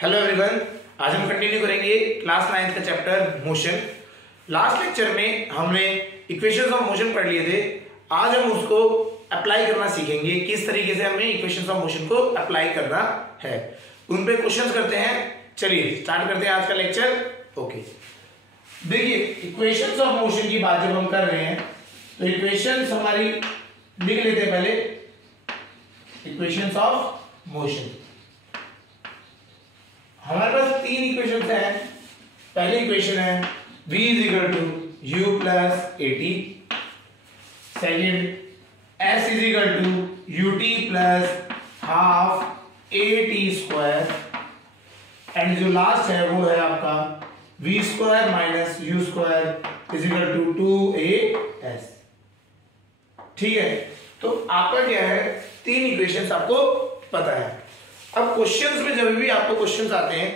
Hello everyone, आज हम continue करेंगे क्लास 9 का चैप्टर मोशन। लास्ट लेक्चर में हमने इक्वेशंस ऑफ मोशन पढ़ लिए थे। आज हम उसको अप्लाई करना सीखेंगे, किस तरीके से हमें इक्वेशंस ऑफ मोशन को अप्लाई करना है। उन पे क्वेश्चंस करते हैं। चलिए स्टार्ट करते हैं आज का लेक्चर। ओके, देखिए इक्वेशंस ऑफ मोशन की बात जब हम कर रहे हैं तो इक्वेशंस हमारी लिख लेते हैं पहले। इक्वेशंस ऑफ मोशन हमारे पास तीन इक्वेशन हैं। पहली इक्वेशन है v is equal to u plus a t. Second s is equal to ut plus half a t square. And जो लास्ट है वो है आपका v square minus u square is equal to 2as। ठीक है, तो आपका क्या है, तीन इक्वेशंस आपको पता है। अब क्वेश्चंस में जब भी आपको क्वेश्चंस आते हैं,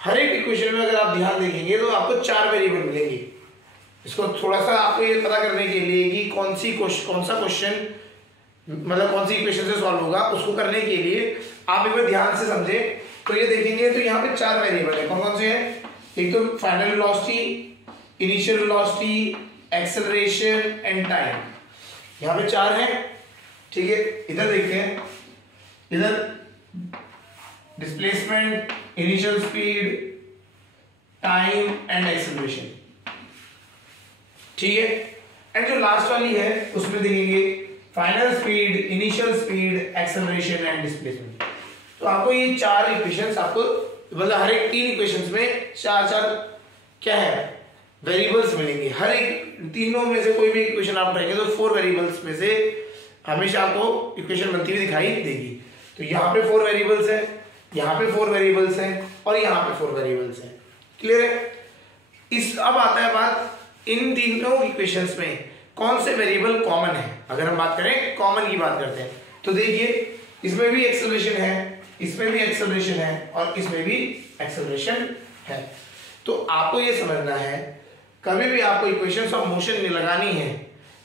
हर एक इक्वेशन में अगर आप ध्यान देखेंगे तो आपको चार वेरिएबल मिलेंगे। इसको थोड़ा सा आपको ये पता करने के लिए कि कौन सा क्वेश्चन मतलब कौन सी इक्वेशन से सॉल्व होगा, उसको करने के लिए आप एक बार ध्यान से समझे तो ये देखेंगे तो यहाँ पे चार वेरिएबल है। कौन कौन से हैं? एक तो final velocity, initial velocity, acceleration and time. यहाँ पे चार हैं। ठीक है, इधर देखते हैं। इधर displacement, initial speed, time and acceleration. ठीक है, एंड जो लास्ट वाली है उसमें देखेंगे final speed, initial speed, acceleration and displacement. तो आपको ये चार इक्वेशंस आपको मतलब हर एक तीन इक्वेशंस में चार चार क्या है वेरिएबल्स मिलेंगे। हर एक तीनों में से कोई भी इक्वेशन आप उठाएंगे तो फोर वेरिएबल्स में से हमेशा आपको इक्वेशन बनती हुई दिखाई देगी। तो यहाँ पे फोर वेरिएबल्स है, यहाँ पे फोर वेरिएबल्स हैं और यहाँ पे फोर वेरिएबल्स हैं। क्लियर है? अब आता है बात इन तीनों इक्वेशंस में कौन से वेरिएबल कॉमन है। अगर हम बात करें कॉमन की बात करते हैं तो देखिए इसमें भी एक्सेलरेशन है, इसमें भी एक्सेलरेशन है और इसमें भी एक्सेलरेशन है। तो आपको ये समझना है, कभी भी आपको इक्वेशंस ऑफ मोशन लगानी है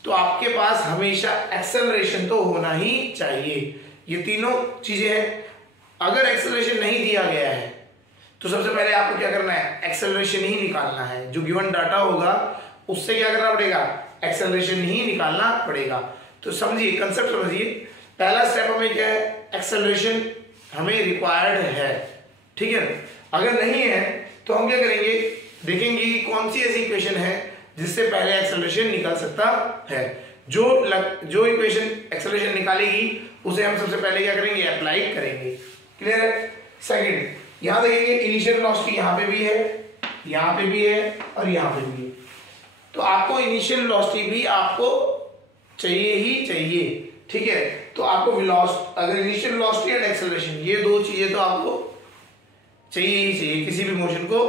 तो आपके पास हमेशा एक्सेलरेशन तो होना ही चाहिए। ये तीनों चीजें हैं। अगर एक्सेलरेशन नहीं दिया गया है तो सबसे पहले आपको क्या करना है, एक्सेलरेशन ही निकालना है। जो गिवन डाटा होगा उससे क्या करना पड़ेगा, एक्सेलरेशन ही निकालना पड़ेगा। तो समझिए, कंसेप्ट समझिए। पहला स्टेप हमें क्या है, एक्सेलरेशन हमें रिक्वायर्ड है। ठीक है, अगर नहीं है तो हम क्या करेंगे, देखेंगे कि कौन सी ऐसी इक्वेशन है जिससे पहले एक्सेलरेशन निकल सकता है। जो इक्वेशन एक्सेलरेशन निकालेगी उसे हम सबसे पहले क्या करेंगे, अप्लाई करेंगे। क्लियर है? सेकंड, यहां देखेंगे इनिशियल वेलोसिटी यहाँ पे भी है, यहाँ पे भी है और यहाँ पे भी है। तो आपको इनिशियल वेलोसिटी भी आपको चाहिए ही चाहिए। ठीक है, तो आपको वेलोसिटी, अगर इनिशियल वेलोसिटी एंड एक्सेलरेशन ये दो चीजें तो आपको चाहिए ही चाहिए किसी भी मोशन को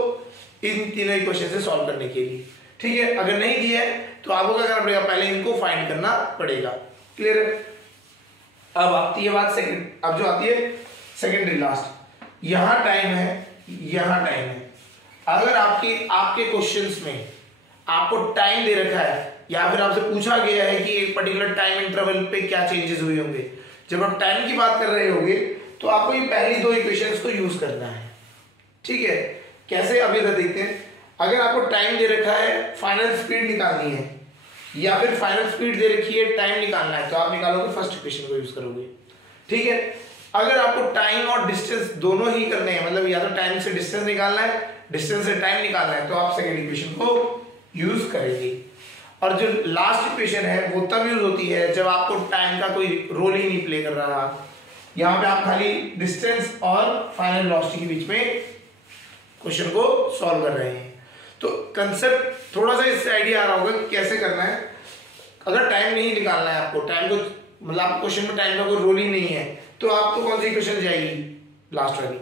इन तीनों इक्वेशन से सॉल्व करने के लिए। ठीक है, अगर नहीं दिया है तो आपको क्या करना पड़ेगा, पहले इनको फाइंड करना पड़ेगा। क्लियर है? अब आती है बात सेकंड, अब जो आती है सेकेंडरी लास्ट। यहां टाइम है, यहां टाइम है। अगर आपके क्वेश्चंस में आपको टाइम दे रखा है या फिर आपसे पूछा गया है कि एक पर्टिकुलर टाइम इंटरवल पे क्या चेंजेस हुए होंगे, जब आप टाइम की बात कर रहे होंगे तो आपको ये पहली दो इक्वेशंस को यूज करना है। ठीक है, कैसे अभी तक देखते हैं। अगर आपको टाइम दे रखा है, फाइनल स्पीड निकालनी है या फिर फाइनल स्पीड दे रखी है, टाइम निकालना है, तो आप निकालोगे फर्स्ट इक्वेशन को यूज करोगे। ठीक है, अगर आपको टाइम और डिस्टेंस दोनों ही करने हैं, मतलब या तो टाइम से डिस्टेंस निकालना है, डिस्टेंस से टाइम निकालना है, तो आप सेकंड इक्वेशन को यूज करेंगे। और जो लास्ट इक्वेशन है वो तब यूज होती है जब आपको टाइम का कोई रोल ही नहीं प्ले कर रहा। यहाँ पे आप खाली डिस्टेंस और फाइनल वेलोसिटी के बीच में क्वेश्चन को सॉल्व कर रहे हैं। तो कंसेप्ट थोड़ा सा इससे आइडिया आ रहा होगा कि कैसे करना है। अगर टाइम नहीं निकालना है आपको, टाइम को मतलब आप क्वेश्चन में टाइम का कोई रोल ही नहीं है, तो आपको कौन सी इक्वेशन जाएगी, लास्ट वाली।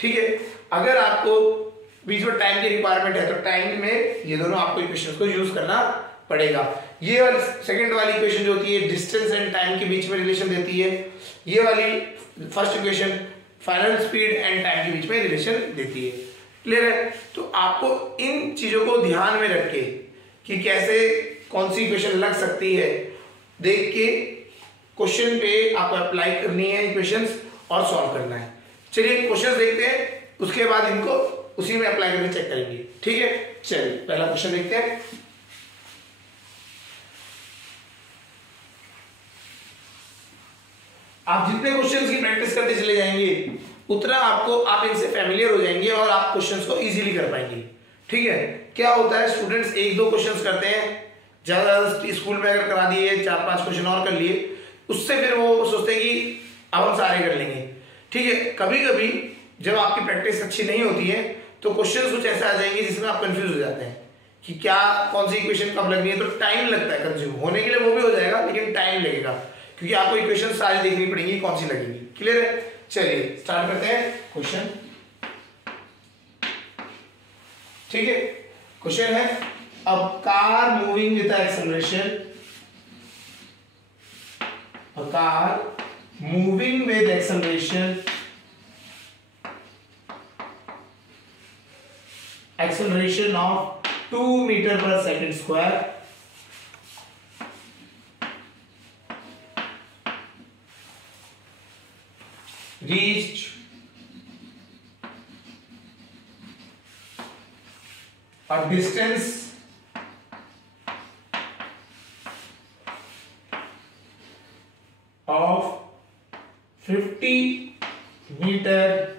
ठीक है, अगर आपको बीच में टाइम की रिक्वायरमेंट है तो टाइम में ये दोनों आपको इक्वेशंस को यूज करना पड़ेगा। ये वाली सेकंड वाली इक्वेशन जो होती है डिस्टेंस एंड टाइम के बीच में रिलेशन देती है। ये वाली first equation final speed and time के बीच में रिलेशन देती है। क्लियर है? तो आपको इन चीजों को ध्यान में रख के कि कैसे कौन सी इक्वेशन लग सकती है देख के क्वेश्चन पे आपको अप्लाई करनी है इक्वेशंस और सॉल्व करना है। चलिए क्वेश्चंस देखते हैं, उसके बाद इनको उसी में अप्लाई करके चेक करेंगे। ठीक है, चलिए पहला क्वेश्चन देखते हैं। आप जितने क्वेश्चंस की प्रैक्टिस करते चले जाएंगे उतना आप इनसे फैमिलियर हो जाएंगे और आप क्वेश्चंस को इजीली कर पाएंगे। ठीक है, क्या होता है स्टूडेंट्स एक दो क्वेश्चंस करते हैं, ज्यादा स्कूल में अगर करा दिए 4-5 क्वेश्चन और कर लिए, उससे फिर वो सोचते हैं कि अब हम सारे कर लेंगे। ठीक है, कभी कभी जब आपकी प्रैक्टिस अच्छी नहीं होती है तो क्वेश्चन कुछ ऐसे आ जाएंगे जिसमें आप कंफ्यूज हो जाते हैं कि क्या कौन सी इक्वेशन कब लगनी है, तो टाइम लगता है कंज्यूम होने के लिए, वो भी हो जाएगा लेकिन टाइम लगेगा क्योंकि आपको इक्वेशन सारी देखनी पड़ेगी कौन सी लगेगी। क्लियर है, चलिए स्टार्ट करते हैं क्वेश्चन। ठीक है, क्वेश्चन है a car moving with acceleration, a car moving with acceleration of 2 meter per second square reached a distance of 50 meter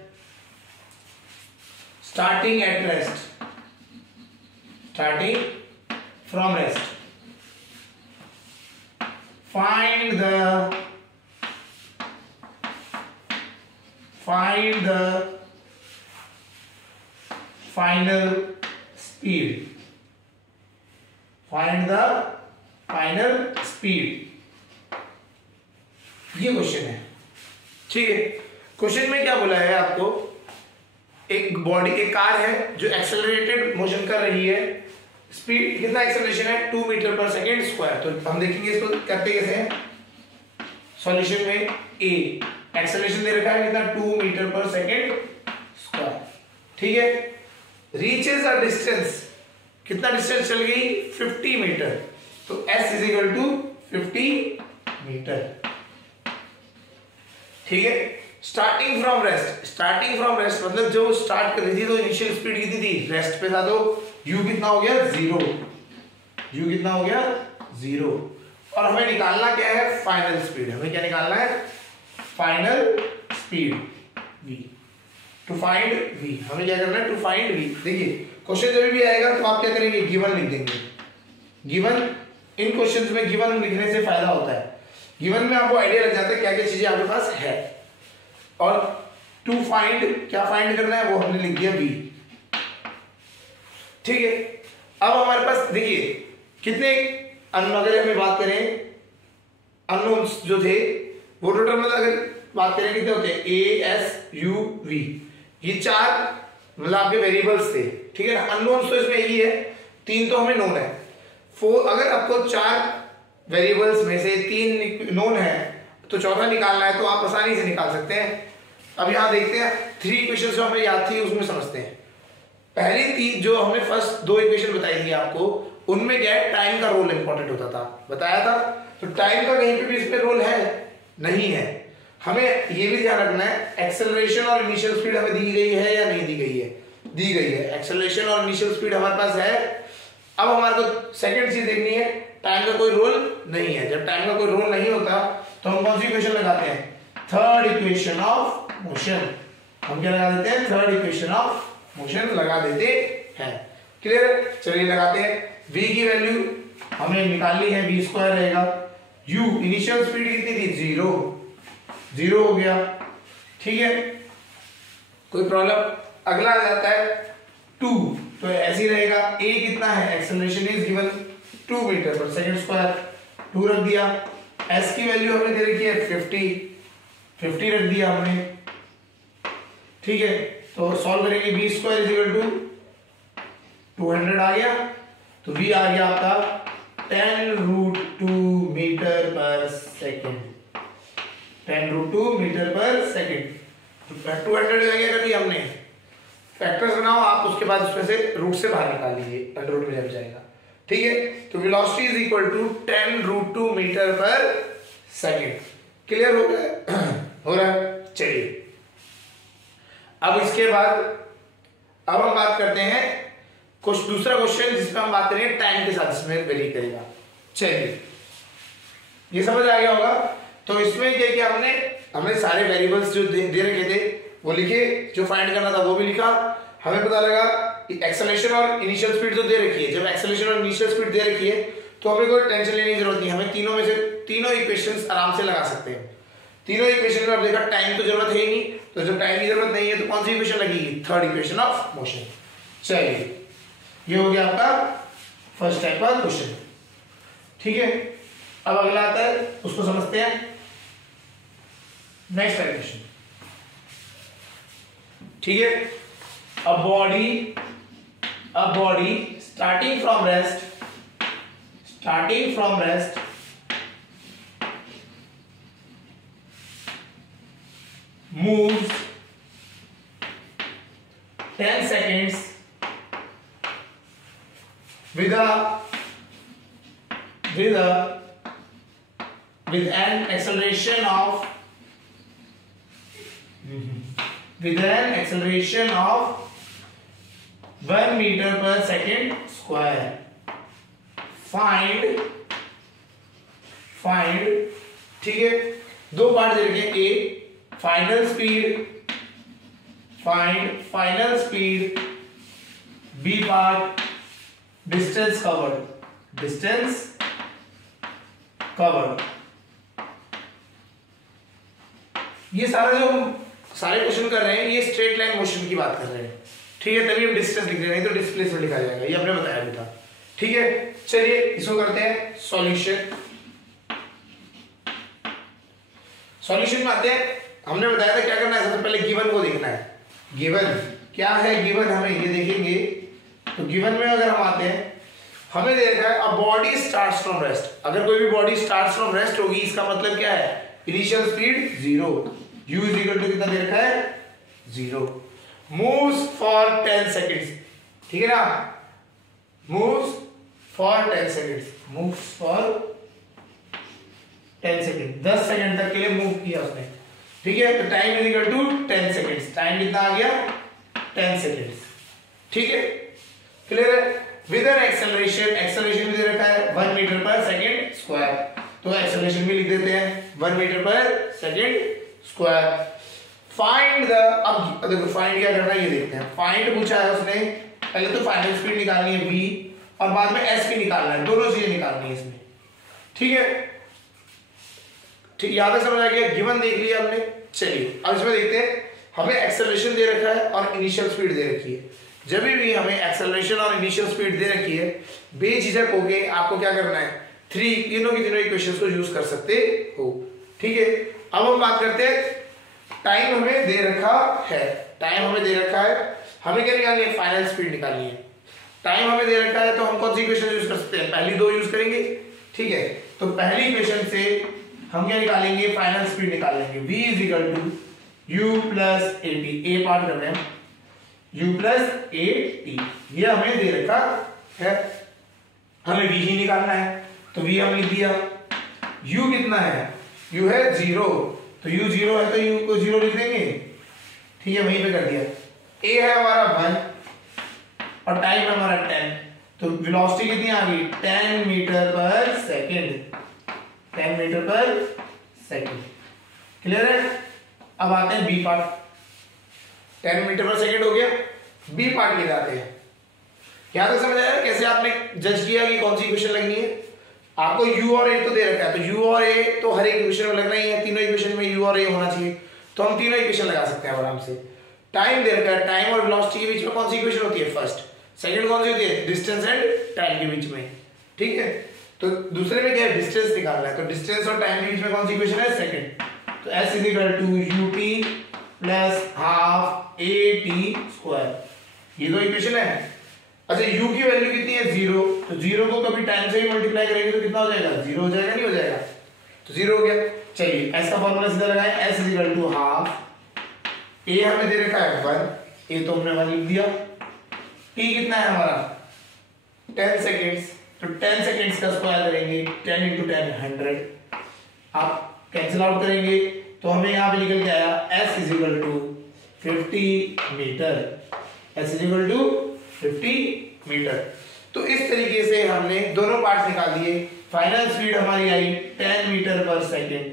starting at rest, starting from rest. Find the final speed. Find the final speed. ये question है। ठीक है, question में क्या बोला है आपको, एक बॉडी, एक कार है जो एक्सेलरेटेड मोशन कर रही है, स्पीड कितना एक्सेलरेशन है 2 मीटर पर सेकेंड स्क्वायर। तो हम देखेंगे इसको करते कैसे हैं। सॉल्यूशन में ए एक्सेलरेशन दे रखा है कितना 2 मीटर पर सेकेंड स्क्वायर। ठीक है, रीचेज अ डिस्टेंस, कितना डिस्टेंस चल गई 50 मीटर, तो S is equal to 50 metre. ठीक है, starting from rest, starting from rest मतलब जो स्टार्ट कर रही थी तो इनिशियल स्पीड कितनी थी, रेस्ट पे था, तो u कितना हो गया 0, u कितना हो गया 0। और हमें निकालना क्या है फाइनल स्पीड, हमें क्या निकालना है final speed v, to find v, हमें क्या करना है टू फाइंड v। देखिए क्वेश्चन जब भी आएगा तो आप क्या करेंगे गिवन लिख देंगे। गिवन, इन क्वेश्चंस में गिवन लिखने से फायदा होता है, गिवन में आपको आइडिया लग जाता है क्या क्या चीजें आपके पास है। और टू फाइंड, क्या फाइंड करना है वो हमने लिख दिया v। ठीक है, अब हमारे पास देखिए कितने अगर हमें बात करें अननोन्स जो थे वो टोटल मतलब अगर बात करें कितने होते हैं a s u v, ये 4 मतलब आपके वेरिएबल्स थे। ठीक है ना, अननोन्स तो इसमें यही है, 3 तो हमें नोन है। 4 अगर आपको 4 वेरिएबल्स में से 3 नोन है तो चौथा निकालना है तो आप आसानी से निकाल सकते हैं। अब यहां देखते हैं 3 इक्वेशन जो हमें याद थी उसमें समझते हैं। पहली 3 जो हमने फर्स्ट 2 इक्वेशन बताई थी आपको, उनमें क्या है टाइम का रोल इंपॉर्टेंट होता था, बताया था। तो टाइम का कहीं पे भी इसमें रोल है नहीं है। हमें ये भी ध्यान रखना है एक्सेलरेशन और इनिशियल स्पीड हमें दी गई है या नहीं दी गई है, दी गई है। एक्सेलरेशन और इनिशियल स्पीड हमारे पास है। अब हमारे को सेकंड चीज देखनी है, टाइम का कोई रोल नहीं है। जब टाइम का कोई रोल नहीं होता तो हम कौन सी इक्वेशन लगाते हैं, थर्ड इक्वेशन ऑफ मोशन। हम क्या लगा देते हैं, थर्ड इक्वेशन ऑफ मोशन लगा देते हैं। क्लियर, चलिए लगाते हैं। v की वैल्यू हमें निकालनी है, v स्क्वायर रहेगा। u इनिशियल स्पीड कितनी थी 0 हो गया। ठीक है, कोई प्रॉब्लम। अगला आ जाता है 2, तो ऐसे ही रहेगा। a कितना है, एक्सेलरेशन इज गिवन 2 मीटर पर सेकंड स्क्वायर, 2 रख दिया। s की वैल्यू हमने दे रखी है 50 रख दिया हमने। ठीक है, तो सॉल्व करेंगे v square is equal to 200 आ गया, तो v आ गया आपका 10√2 मीटर पर सेकेंड, 10√2 मीटर पर सेकेंड। 200 जगह कर दिया हमने, फैक्टर्स बनाओ आप, उसके बाद उसमें से रूट से बाहर निकाल लीजिए, अंडर रूट में जब जाएगा। ठीक है, तो velocity is equal to 10√2 metre पर सेकेंड। क्लियर हो गया हो रहा है। चलिए अब इसके बाद अब हम बात करते हैं कुछ दूसरा क्वेश्चन जिसमें हम बात करेंगे टाइम के साथ इसमें वेरी करेगा। चलिए ये समझ आ गया होगा। तो इसमें क्या किया हमने सारे वेरिएबल्स जो दे रखे थे वो लिखे, जो फाइंड करना था वो भी लिखा। हमें पता लगा एक्सेलरेशन और इनिशियल स्पीड तो दे रखी है। जब एक्सेलरेशन और इनिशियल स्पीड दे रखी है तो हमें कोई टेंशन लेने की जरूरत नहीं, हमें तीनों में से तीनों इक्वेशंस आराम से लगा सकते हैं। तीनों इक्वेशन में अब देखा टाइम तो जरूरत है ही नहीं, तो जब टाइम की जरूरत नहीं है तो कौन सी इक्वेशन लगेगी? Third equation of motion. चलिए ये हो गया आपका फर्स्ट टाइप का क्वेश्चन। ठीक है, अब अगला आता है, उसको समझते हैं। नेक्स्ट क्वेश्चन, ठीक है। A body starting from rest moves 10 seconds with an acceleration of 1 meter per second square. Find, ठीक है, दो पार्ट दे रखे हैं। A final speed, B part distance covered. ये सारा जो हम सारे क्वेश्चन कर रहे हैं ये स्ट्रेट लाइन मोशन की बात कर रहे हैं। ठीक है, तभी हम डिस्टेंस लिख रहे हैं, नहीं तो डिस्प्लेसमेंट लिखा जाएगा, ये आपने बताया भी था। ठीक है, चलिए इसको करते हैं सॉल्यूशन में आते हैं। हमने बताया था क्या करना है, सबसे पहले गिवन को देखना है। गिवन क्या है? गिवन हमें ये देखेंगे तो गिवन में अगर हम आते हैं, हमें दे रखा है a body starts from rest. अगर कोई भी बॉडी स्टार्ट्स फ्रॉम रेस्ट होगी, इसका मतलब क्या है? Initial speed 0, u is equal to कितना दे रखा है? 0। मूव्स फॉर 10 सेकंड्स, ठीक है ना, मूव्स फॉर 10 सेकंड, 10 सेकंड तक के लिए मूव किया उसने। ठीक है, तो time is equal to 10 seconds. Time कितना आ गया? 10 सेकंड्स। ठीक है, क्लियर है। विद एन एक्सेलरेशन भी दे रखा है 1 मीटर पर सेकंड स्क्वायर, तो एक्सेलरेशन भी लिख देते हैं 1 मीटर पर सेकंड स्क्वायर। फाइंड द, अब देखो फाइंड क्या करना है ये देखते हैं। फाइंड पूछा है उसने, पहले तो फाइनल स्पीड निकालनी है v और बाद में s भी निकालना है, दोनों चीजें निकालनी है इसमें। ठीक है, ठीक, याद है, समझ आ गया। गिवन देख लिया हमने। चलिए अब इसमें देखते हैं, हमें एक्सेलरेशन दे रखा है और इनिशियल स्पीड दे रखी है। जब भी हमें एक्सेलरेशन और इनिशियल स्पीड दे रखी है, बेझिझक होके आपको क्या करना है? तीनों इक्वेशंस को यूज कर सकते हो। ठीक है, अब हम बात करते हैं, टाइम हमें दे रखा है, हमें क्या निकालनी है? फाइनल स्पीड निकालनी है। टाइम हमें दे रखा है तो हम कौन सी इक्वेशन यूज कर सकते हैं? पहली दो यूज करेंगे। ठीक है, तो पहली इक्वेशन से हम क्या निकालेंगे? फाइनल स्पीड निकाल लेंगे। v is equal to u plus at, A part कर रहे हैं, u प्लस at, ये हमें दे रखा है। हमें v ही निकालना है, तो v हम लिख दिया। u कितना है? u है 0, तो u 0 है तो u को 0 लिख देंगे। ठीक है, वहीं पे कर दिया। a है हमारा 1 और टाइम है हमारा 10, तो वेलोसिटी कितनी आ गई? 10 मीटर पर सेकंड, 10 मीटर पर सेकंड। क्लियर है। अब आते हैं बी पार्ट। 10 मीटर पर सेकंड हो गया। बी पार्ट की जाते हैं। क्या तक समझ आया कैसे आपने जज किया कि कौन सी इक्वेशन लगनी है? आपको u और a तो दे रखा है, तो u और a तो हर एक इक्वेशन में लगना ही है, तीनों इक्वेशन में u और a होना चाहिए, तो हम तीनों इक्वेशन लगा सकते हैं आराम से। टाइम दे रखा है, टाइम और वेलोसिटी के बीच में कौन सी इक्वेशन होती है? फर्स्ट। सेकंड कौन सी होती है? डिस्टेंस एंड टाइम के बीच में। ठीक है, तो दूसरे में क्या है? डिस्टेंस निकालना है, तो डिस्टेंस और टाइम के बीच में कौन सी इक्वेशन है? सेकंड। तो s is equal to ut plus half at square, ये दो इक्वेशन है। अच्छा, u की वैल्यू कितनी है? 0, तो 0 को कभी टाइम से ही मल्टीप्लाई करेंगे तो कितना हो जाएगा? 0 हो जाएगा, नहीं हो जाएगा? तो 0 हो गया। चलिए s का फॉर्मूला सीधा लगाएं, s is equal to half, a हमें दे रखा है 1, a तो हमने 1 लिख दिया। t कितना है हमारा? 10 सेकेंड्स, तो 10 सेकेंड्स का स्क्वायर करेंगे, 10 इंटू 10 100। आप कैंसिल आउट करेंगे तो हमें यहाँ पे निकल के आया s is equal to 50 metre, s is equal to 50 metre. तो इस तरीके से हमने दोनों पार्ट निकाल दिए। फाइनल स्पीड हमारी आई 10 मीटर पर सेकेंड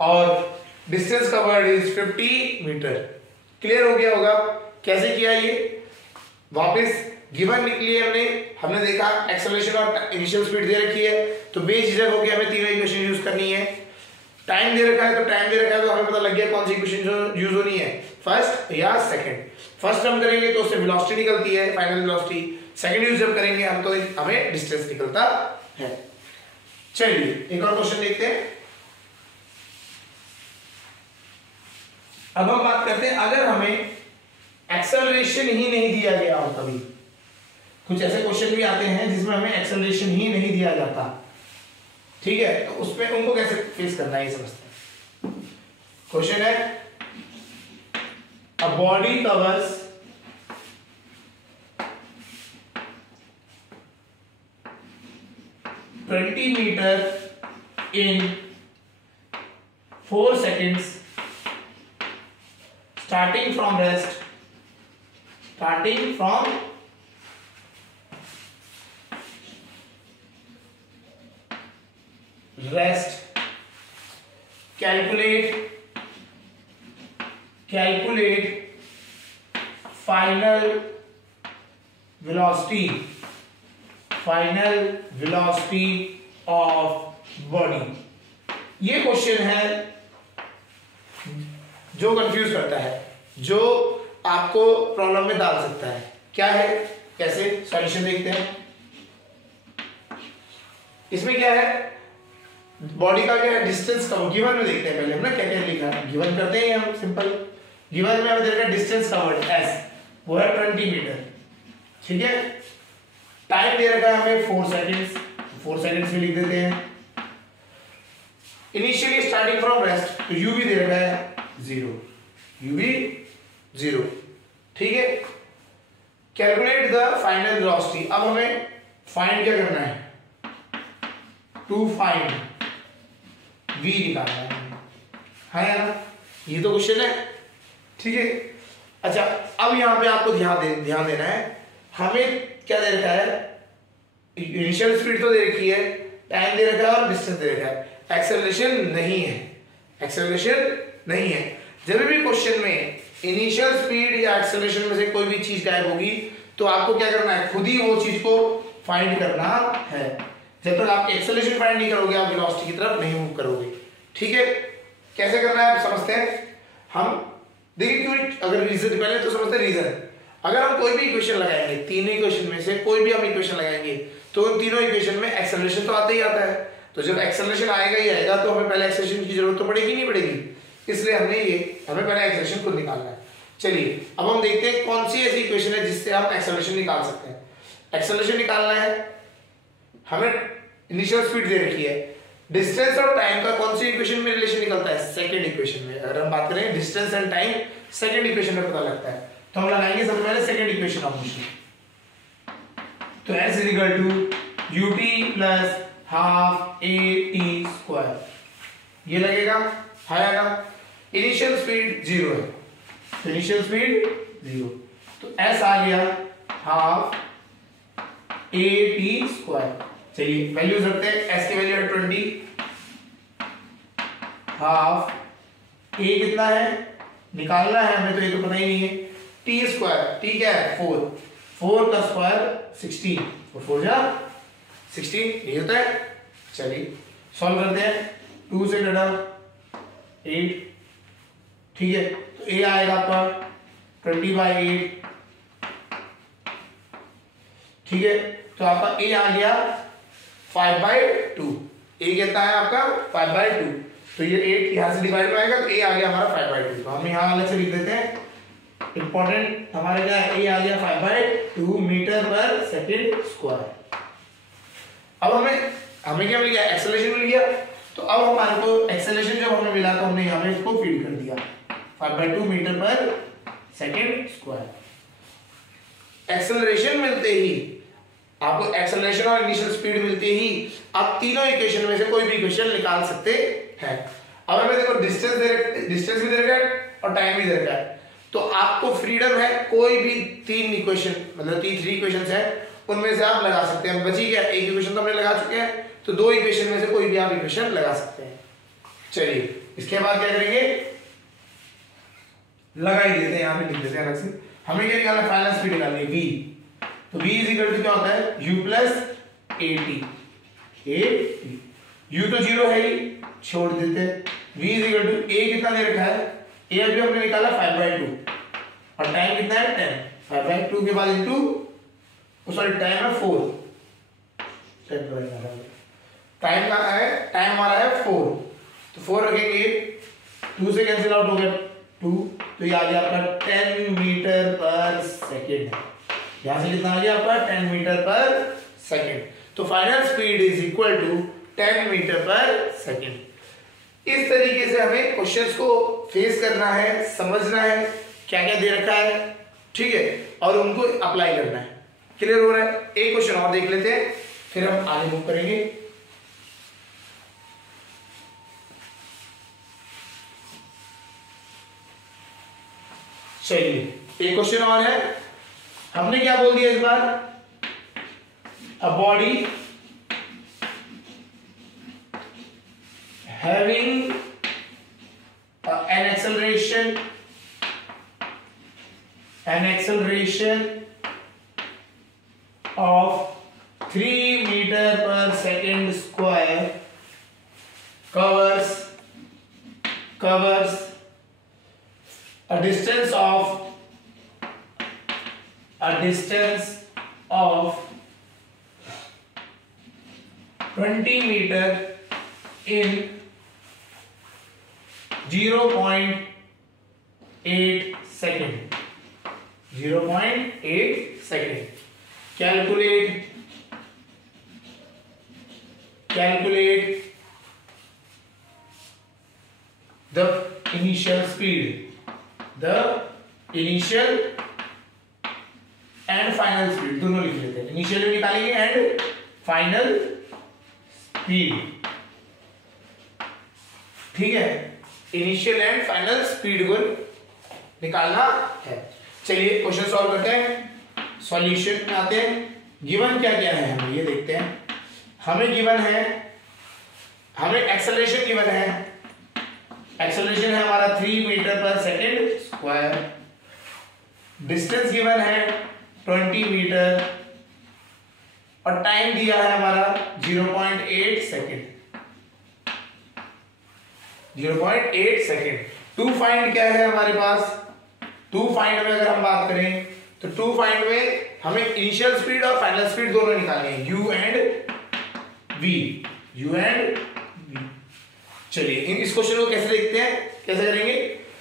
और distance covered is 50 metre. Clear हो गया होगा कैसे किया ये। वापस गिवन निकली है, हमने देखा एक्सेलरेशन और इनिशियल स्पीड दे रखी है, तो बेझिझक होकर हमें तीनों इक्वेशन यूज करनी है। टाइम दे रखा है तो टाइम दे रखा है तो हमें पता लग गया कौन सी इक्वेशन यूज होनी है, फर्स्ट या सेकंड। फर्स्ट हम करेंगे तो उससे वेलोसिटी निकलती है, फाइनल वेलोसिटी। सेकंड यूज जब करेंगे हम तो हमें डिस्टेंस निकलता है। चलिए एक और क्वेश्चन देखते हैं। अब हम बात करते हैं अगर हमें एक्सेलरेशन ही नहीं दिया गया हो, कभी कुछ ऐसे क्वेश्चन भी आते हैं जिसमें हमें एक्सेलरेशन ही नहीं दिया जाता, ठीक है, तो उसमें उनको कैसे फेस करना है ये समझते हैं। क्वेश्चन है a body covers metre in 4 seconds starting from rest, calculate final velocity of body। ये क्वेश्चन है जो कंफ्यूज करता है, जो आपको प्रॉब्लम में डाल सकता है। क्या है, कैसे सॉल्यूशन देखते हैं। इसमें क्या है, बॉडी का क्या है, डिस्टेंस का गिवन में देखते हैं। पहले हमने क्या क्या लिखा है, गिवन करते हैं हम सिंपल। गिवन में हमें दे रखा है डिस्टेंस कवर्ड s, वो है 20 मीटर, ठीक है। टाइम दे रखा है हमें 4 सेकंड्स, 4 सेकंड्स में लिख देते हैं। इनिशियली स्टार्टिंग फ्रॉम रेस्ट, तो u भी दे रखा है 0, u भी 0, ठीक है। कैलकुलेट द फाइनल वेलोसिटी, अब हमें फाइंड क्या करना है, टू फाइंड v निकालना है यार, ये तो क्वेश्चन है, ठीक है। अच्छा अब यहां पे आपको ध्यान देना है, हमें क्या दे रखा है, इनिशियल स्पीड तो दे रखी है, टाइम दे रखा है और डिस्टेंस दे रखा है, एक्सेलरेशन नहीं है, एक्सेलरेशन नहीं है। जब भी क्वेश्चन में इनिशियल स्पीड या एक्सेलरेशन में से कोई भी चीज गायब होगी तो आपको क्या करना है, खुद ही वो चीज को फाइंड करना है। जब तक आप एक्सेलरेशन फाइंड नहीं करोगे आप वेलोसिटी की तरफ नहीं मूव करोगे, ठीक है। कैसे करना है आप समझते हैं। हम देखिए क्यों, अगर रीजन पहले तो समझते हैं रीजन। अगर हम कोई भी इक्वेशन लगाएंगे, तीनों इक्वेशन में से कोई भी हम इक्वेशन लगाएंगे तो उन तीनों इक्वेशन में एक्सेलरेशन तो आता ही आता है। तो जब एक्सेलरेशन आएगा ही आएगा तो हमें पहले एक्सेलरेशन की जरूरत तो पड़ेगी नहीं पड़ेगी, इसलिए हमें पहले एक्सेलरेशन खुद निकालना है। चलिए अब हम देखते हैं कौन सी ऐसी इक्वेशन है जिससे हम एक्सेलरेशन निकाल सकते हैं। एक्सेलरेशन निकालना है, हमें इनिशियल स्पीड दे रखी है, डिस्टेंस और टाइम का कौन सी इक्वेशन में रिलेशन निकलता है, सेकंड इक्वेशन में। अगर हम बात करें distance and time second equation में पता लगता है, तो हम लगाएंगे सबसे पहले सेकंड इक्वेशन ऑफ मोशन। तो s is equal to ut plus half at², ये लगेगा, आएगा। इनिशियल स्पीड 0 है, तो इनिशियल स्पीड 0, तो s आ गया हाफ at²। चलिए वैल्यूज रखते हैं, s की वैल्यू है 20, हाफ a कितना है निकालना है हमें, तो ये तो पता ही नहीं है, t², t क्या है 4 का स्क्वायर 16, और 4 जा 16, ये होता है। चलिए सॉल्व करते हैं, 2 से कटा 8, ठीक है। तो a आएगा आपका 20/8, ठीक है। तो आपका a आ गया 5/2, a कितना है आपका 5/2, तो ये 8 यहां से डिवाइड में आएगा तो a आ गया हमारा 5/2। तो हम यहां अलग से लिख देते हैं, इंपॉर्टेंट हमारे क्या है, a आ गया 5/2 मीटर पर सेकंड स्क्वायर। अब हमें क्या मिल गया, एक्सेलरेशन मिल गया। तो अब हमारे को एक्सेलरेशन जब हमें मिला तो हमने यहां पे इसको फीड कर दिया 5/2 मीटर पर सेकंड स्क्वायर। एक्सेलरेशन मिलते ही आपको, एक्सेलरेशन और इनिशियल स्पीड मिलते ही आप तीनों इक्वेशन में से कोई भी इक्वेशन निकाल सकते हैं। अब हमें देखो डिस्टेंस भी दे रखा है और टाइम भी दे रखा है, तो आपको फ्रीडम है कोई भी 3 इक्वेशन मतलब 3 इक्वेशंस है उनमें से आप लगा सकते हैं। बची क्या, एक इक्वेशन तो हमने लगा चुके हैं, तो 2 इक्वेशन में से कोई भी आप इक्वेशन लगा सकते हैं। चलिए इसके बाद क्या करेंगे, लगा ही देते हैं, यहां पे लिख देते हैं अलग से। हमें क्या निकालना है, फाइनल स्पीड निकालनी है v। तो v इज इक्वल टू क्या होता है, u प्लस at। u तो 0 है ही, छोड़ देते हैं। v is equal to a कितना दे रखा है, a अभी हमने निकाला 5/2 और टाइम कितना है 10। 5/2 के बाद इनटू सॉरी टाइम है 4, टाइम का है, टाइम हमारा है 4, तो 4 रखेंगे, 2 से कैंसिल आउट हो गया 2, तो ये आ गया आपका 10 मीटर पर सेकेंड। यहां से कितना आ गया आपका 10 मीटर पर सेकेंड। तो final speed is equal to 10 metre पर सेकेंड। इस तरीके से हमें क्वेश्चंस को फेस करना है, समझना है क्या क्या दे रखा है, ठीक है, और उनको अप्लाई करना है। क्लियर हो रहा है? एक क्वेश्चन और देख लेते हैं फिर हम आगे मूव करेंगे। चलिए एक क्वेश्चन और है, हमने क्या बोल दिया इस बार, a body having an acceleration of 3 meter per second square covers a distance of 20 meter in 0.8 second. 0.8 second. Calculate the initial speed, and final speed, दोनों लिख लेते हैं। इनिशियल भी निकालेंगे एंड फाइनल स्पीड, ठीक है, इनिशियल एंड फाइनल स्पीड को निकालना है। चलिए क्वेश्चन सॉल्व करते हैं, सॉल्यूशन में आते हैं। गिवन क्या क्या है हमें ये देखते हैं। हमें गिवन है, हमें एक्सेलरेशन गिवन है, एक्सेलरेशन है हमारा 3 मीटर पर सेकेंड स्क्वायर, डिस्टेंस गिवन है 20 मीटर और टाइम दिया है हमारा 0.8 सेकेंड। 0.8 सेकेंड। टू फाइंड क्या है हमारे पास, टू फाइंड में अगर हम बात करें तो टू फाइंड में हमें इनिशियल स्पीड और फाइनल स्पीड दोनों निकालनी है, u एंड v। चलिए इस क्वेश्चन को कैसे देखते हैं, कैसे करेंगे।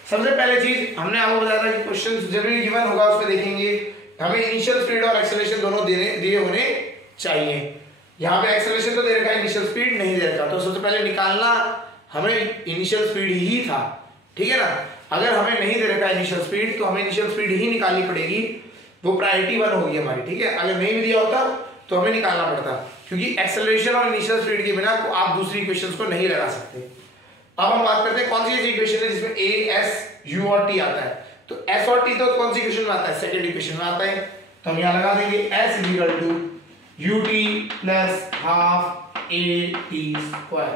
सबसे पहले चीज हमने आपको बताया था कि क्वेश्चन जब भी गिवन होगा उसमें देखेंगे हमें इनिशियल स्पीड और एक्सेलरेशन दोनों दिए होने चाहिए। यहाँ पे एक्सेलरेशन तो दे रखा है, इनिशियल स्पीड नहीं दे रखा, तो सबसे पहले निकालना हमें इनिशियल स्पीड ही था, ठीक है ना। अगर हमें नहीं दे रखा इनिशियल स्पीड तो हमें इनिशियल स्पीड ही निकालनी पड़ेगी, वो प्रायोरिटी 1 होगी हमारी, ठीक है। अगर नहीं भी दिया होता तो हमें निकालना पड़ता, क्योंकि एक्सेलरेशन और इनिशियल स्पीड के बिना आप दूसरी इक्वेशंस को नहीं लगा सकते। अब हम बात करते हैं कौन सी ऐसी इक्वेशन है जिसमें a, s, u और t आता है। तो s और t तो कौन सी इक्वेशन में आता है, सेकंड इक्वेशन में आता है। तो हम यहां लगा देंगे s equal to ut plus half at²,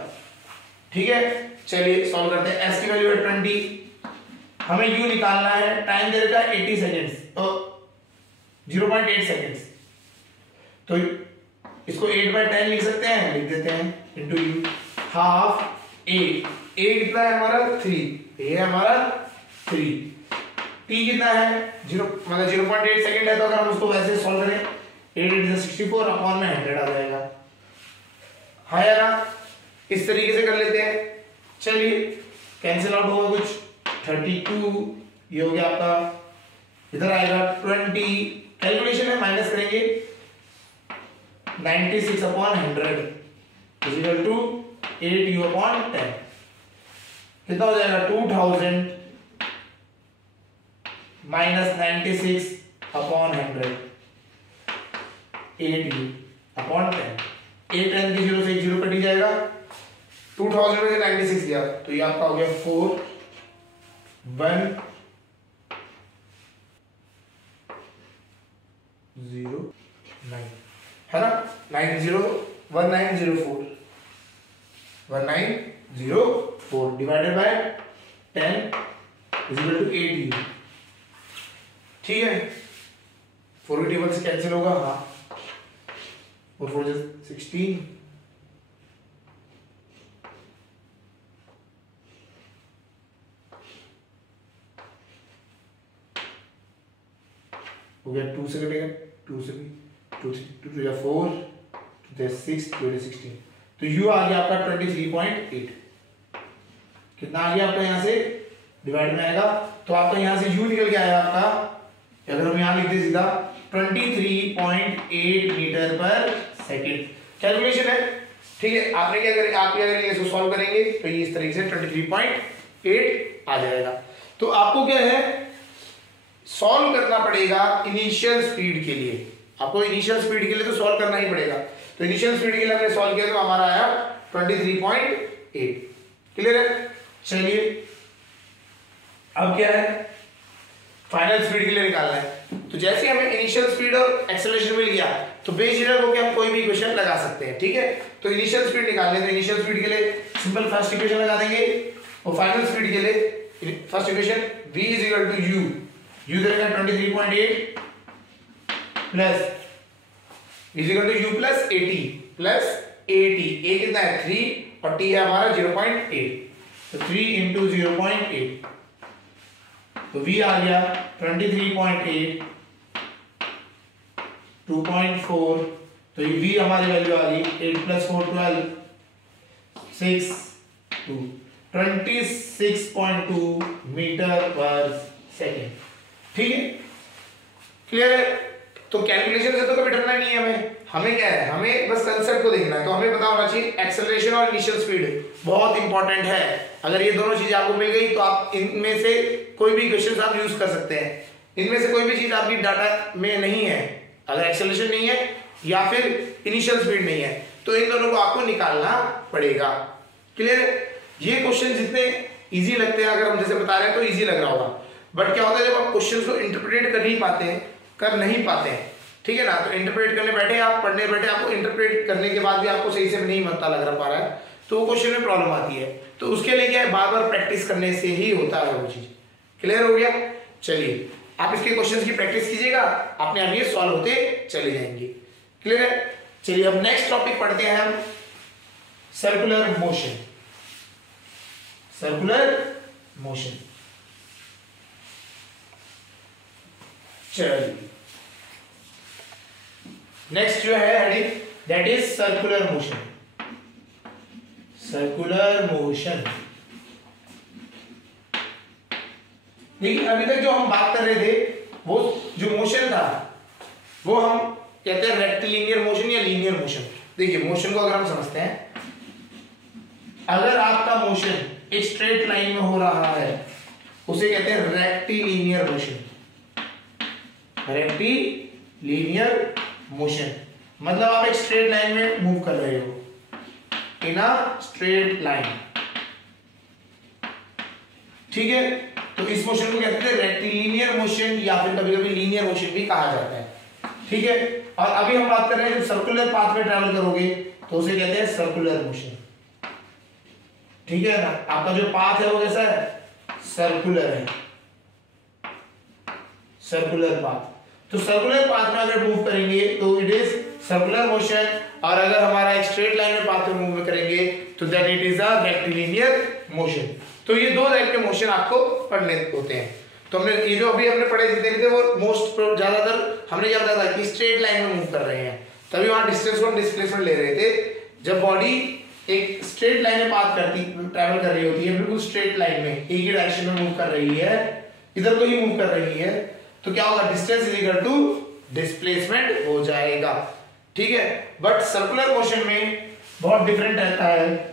ठीक है। चलिए सॉल्व करते हैं। s की वैल्यू है 20, हमें u निकालना है, टाइम दे रखा है 80 सेकेंड्स, तो 0.8 सेकेंड्स, तो इसको 8/10 लिख सकते हैं, लिख देते हैं, इनटू u हाफ a कितना है हमारा 3, a है हमारा 3, t कितना है 0 मतलब 0.8 सेकंड है, तो अगर हम उसको वैसे सॉल्व करें 8 × 64 अपॉन में 100 आ जाएगा, हाँ या ना। इस तरीके से कर लेते हैं। चलिए कैंसिल आउट होगा कुछ, 32 ये हो गया आपका, इधर आएगा 20, कैलकुलेशन में माइनस करेंगे 96 upon 100 is equal to 8u upon 10, कितना हो जाएगा 2000 माइनस 96 अपॉन 100, 8u अपॉन 10। 8 10 की 0 से 1 0 कट जाएगा, 2000 में से 96 गया तो ये आपका हो गया 4 1 1909 है ना, 1904 divided by 10 is equal to 8। ठीक है, 4 के टेबल से कैंसिल होगा, हाँ, और 4 16 हो गया, 2 से कटेगा, 2 से भी 2 या 4 2 6 2 16, तो u आ गया आपका 23.8। कितना आ गया आपका यहाँ से डिवाइड में आएगा, तो आपका यहाँ से u निकल के आया आपका, अगर हम यहाँ लिखते सीधा 23.8 मीटर पर सेकेंड। कैलकुलेशन है, ठीक है। आपने क्या करें, आप क्या करेंगे, इसको सॉल्व करेंगे तो ये इस तरीके से 23.8 आ जाएगा। तो आपको क्या है, सॉल्व करना पड़ेगा इनिशियल स्पीड के लिए, आपको इनिशियल स्पीड के लिए तो सॉल्व करना ही पड़ेगा। तो इनिशियल स्पीड के लिए हमने सॉल्व किया तो हमारा आया 23.8। क्लियर है। चलिए अब क्या है, फाइनल स्पीड के लिए निकालना है। तो जैसे हमें इनिशियल स्पीड और एक्सेलरेशन मिल गया तो बेझिझक होकर हम कोई भी इक्वेशन लगा सकते हैं, ठीक है। तो इनिशियल स्पीड निकालने, तो इनिशियल स्पीड के लिए सिंपल फर्स्ट इक्वेशन लगा देंगे, और फाइनल स्पीड के लिए first equation v is equal to u, u देगा 23.8 plus is equal to u plus 80 plus 80, a कितना है 3 और t है हमारा 0.8, तो 3 इंटू 0.8, तो v आ गया 23.8 2.4, तो ये v हमारी वैल्यू आ गई 8 प्लस 4 12 6 2 26.2 मीटर पर सेकेंड। ठीक है, क्लियर है। तो कैलकुलेशन से तो कभी डरना नहीं है हमें क्या है, हमें बस कंसेप्ट को देखना है। तो हमें पता होना चाहिए एक्सेलरेशन और इनिशियल स्पीड बहुत इंपॉर्टेंट है। अगर ये दोनों चीजें आपको मिल गई तो आप इनमें से कोई भी क्वेश्चन आप यूज कर सकते हैं। इनमें से कोई भी चीज आपकी डाटा में नहीं है, अगर एक्सेलरेशन नहीं है या फिर इनिशियल स्पीड नहीं है, तो इन दोनों को आपको निकालना पड़ेगा। क्लियर है। ये क्वेश्चन जितने इजी लगते हैं, अगर हम जैसे बता रहे हैं तो इजी लग रहा होगा, बट क्या होता है जब आप क्वेश्चन को इंटरप्रेट कर नहीं पाते हैं, ठीक है ना, तो इंटरप्रेट करने बैठे आप, पढ़ने बैठे, आपको इंटरप्रेट करने के बाद भी आपको सही से नहीं पता लग रहा पा रहा है, तो वो क्वेश्चन में प्रॉब्लम आती है। तो उसके लिए क्या है, बार बार प्रैक्टिस करने से ही होता है वो चीज। क्लियर हो गया। चलिए आप इसके क्वेश्चंस की प्रैक्टिस कीजिएगा, अपने आप ये सॉल्व होते चले जाएंगे। क्लियर है। चलिए अब नेक्स्ट टॉपिक पढ़ते हैं हम, सर्कुलर मोशन। सर्कुलर मोशन, चलिए नेक्स्ट जो है heading, that is circular motion. Circular motion, देखिए अभी तक जो हम बात कर रहे थे, वो जो मोशन था वो हम कहते हैं रेक्टिलिनियर मोशन या लीनियर मोशन। देखिए मोशन को अगर हम समझते हैं, अगर आपका मोशन एक स्ट्रेट लाइन में हो रहा है उसे कहते हैं रेक्टिलिनियर मोशन। रेक्टिलिनियर मोशन मतलब आप एक स्ट्रेट लाइन में मूव कर रहे हो, इन अ स्ट्रेट लाइन। ठीक है, तो इस मोशन को कहते हैं रेक्टिलिनियर मोशन या फिर कभी कभी लीनियर मोशन भी कहा जाता है। ठीक है, और अभी हम बात कर रहे हैं जब सर्कुलर पाथ में ट्रैवल करोगे तो उसे कहते हैं सर्कुलर मोशन। ठीक है ना, आपका जो पाथ है वो कैसा है, सर्कुलर है, सर्कुलर पाथ। तो सर्कुलर पाथ में अगर मूव करेंगे तो इट इज सर्कुलर मोशन, और अगर हमारा एक स्ट्रेट लाइन में पाथ में मूव करेंगे तो that it is a rectilinear motion. तो ये दो टाइप के मोशन आपको पढ़ने होते हैं। तो हमने ये जो अभी हमने पढ़े जितने थे वो मोस्ट ज्यादातर हमने क्या बताया था कि स्ट्रेट लाइन में मूव कर रहे हैं, तभी वहां डिस्टेंस को हम डिस्प्लेसमेंट ले रहे थे। जब बॉडी एक स्ट्रेट लाइन में पाथ ट्रैवल कर रही होती है, बिल्कुल स्ट्रेट लाइन में एक ही डायरेक्शन में मूव कर रही है, इधर को ही मूव कर रही है, तो क्या होगा, distance is equal to displacement हो जाएगा। ठीक है, बट सर्कुलर मोशन में बहुत डिफरेंट रहता है।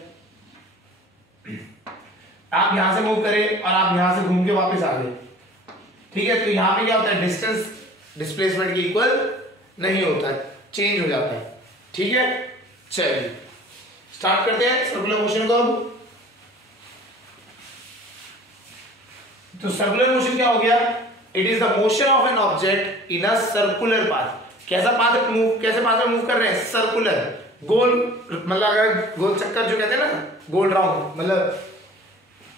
आप यहां से मूव करें और आप यहां से घूम के वापस आ गए, ठीक है, तो यहां पे क्या होता है, डिस्टेंस डिस्प्लेसमेंट के इक्वल नहीं होता है, चेंज हो जाता है। ठीक है, चलिए स्टार्ट करते हैं सर्कुलर मोशन को। तो सर्कुलर मोशन क्या हो गया, it is the motion of an object in a circular path. कैसे पाथ में मूव कर रहे हैं, सर्कुलर, गोल, मतलब अगर गोल चक्कर जो कहते हैं ना, गोल राउंड, मतलब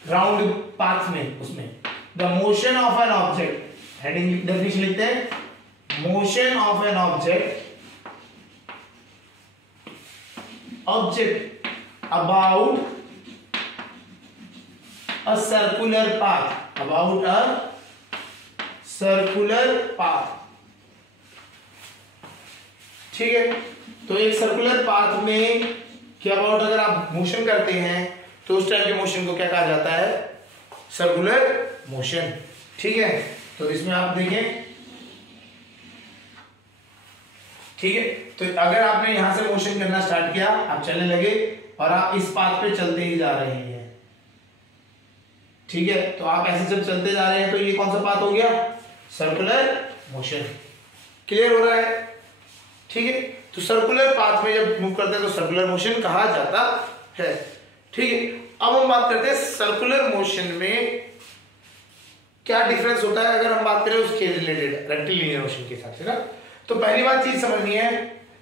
राउंड पाथ में, उसमें the motion of an object, heading definition लिखते हैं, motion of an object about a circular path, ठीक है। तो एक सर्कुलर पाथ में क्या अबाउट अगर आप मोशन करते हैं तो उस टाइप के मोशन को क्या कहा जाता है, सर्कुलर मोशन, ठीक है। तो इसमें आप देखें, ठीक है, तो अगर आपने यहां से मोशन करना स्टार्ट किया, आप चलने लगे और आप इस पाथ पे चलते ही जा रहे हैं, ठीक है, तो आप ऐसे जब चलते जा रहे हैं तो ये कौन सा पाथ हो गया, सर्कुलर मोशन। क्लियर हो रहा है, ठीक है। तो सर्कुलर पाथ में जब मूव करते हैं तो सर्कुलर मोशन कहा जाता है, ठीक है। अब हम बात करते हैं सर्कुलर मोशन में क्या डिफरेंस होता है, अगर हम बात करें उसके रिलेटेड रेक्टिलिनियर मोशन के हिसाब से ना। तो पहली बात चीज समझनी है,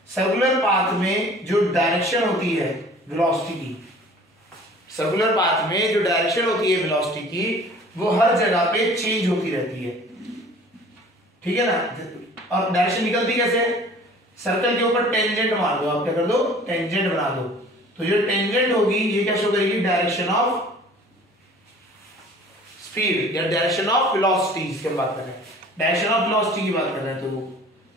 सर्कुलर पाथ में जो डायरेक्शन होती है वेलोसिटी की, सर्कुलर पाथ में जो डायरेक्शन होती है वेलोसिटी की, वो हर जगह पे चेंज होती रहती है, ठीक है ना। और डायरेक्शन निकलती कैसे है, सर्कल के ऊपर टेंजेंट मार दो, आप क्या कर दो, टेंजेंट बना दो, तो जो टेंजेंट होगी ये क्या शो करेगी, डायरेक्शन ऑफ स्पीड या डायरेक्शन ऑफ वेलोसिटी की बात कर रहे हैं, डायरेक्शन ऑफ वेलोसिटी की बात कर रहे हैं।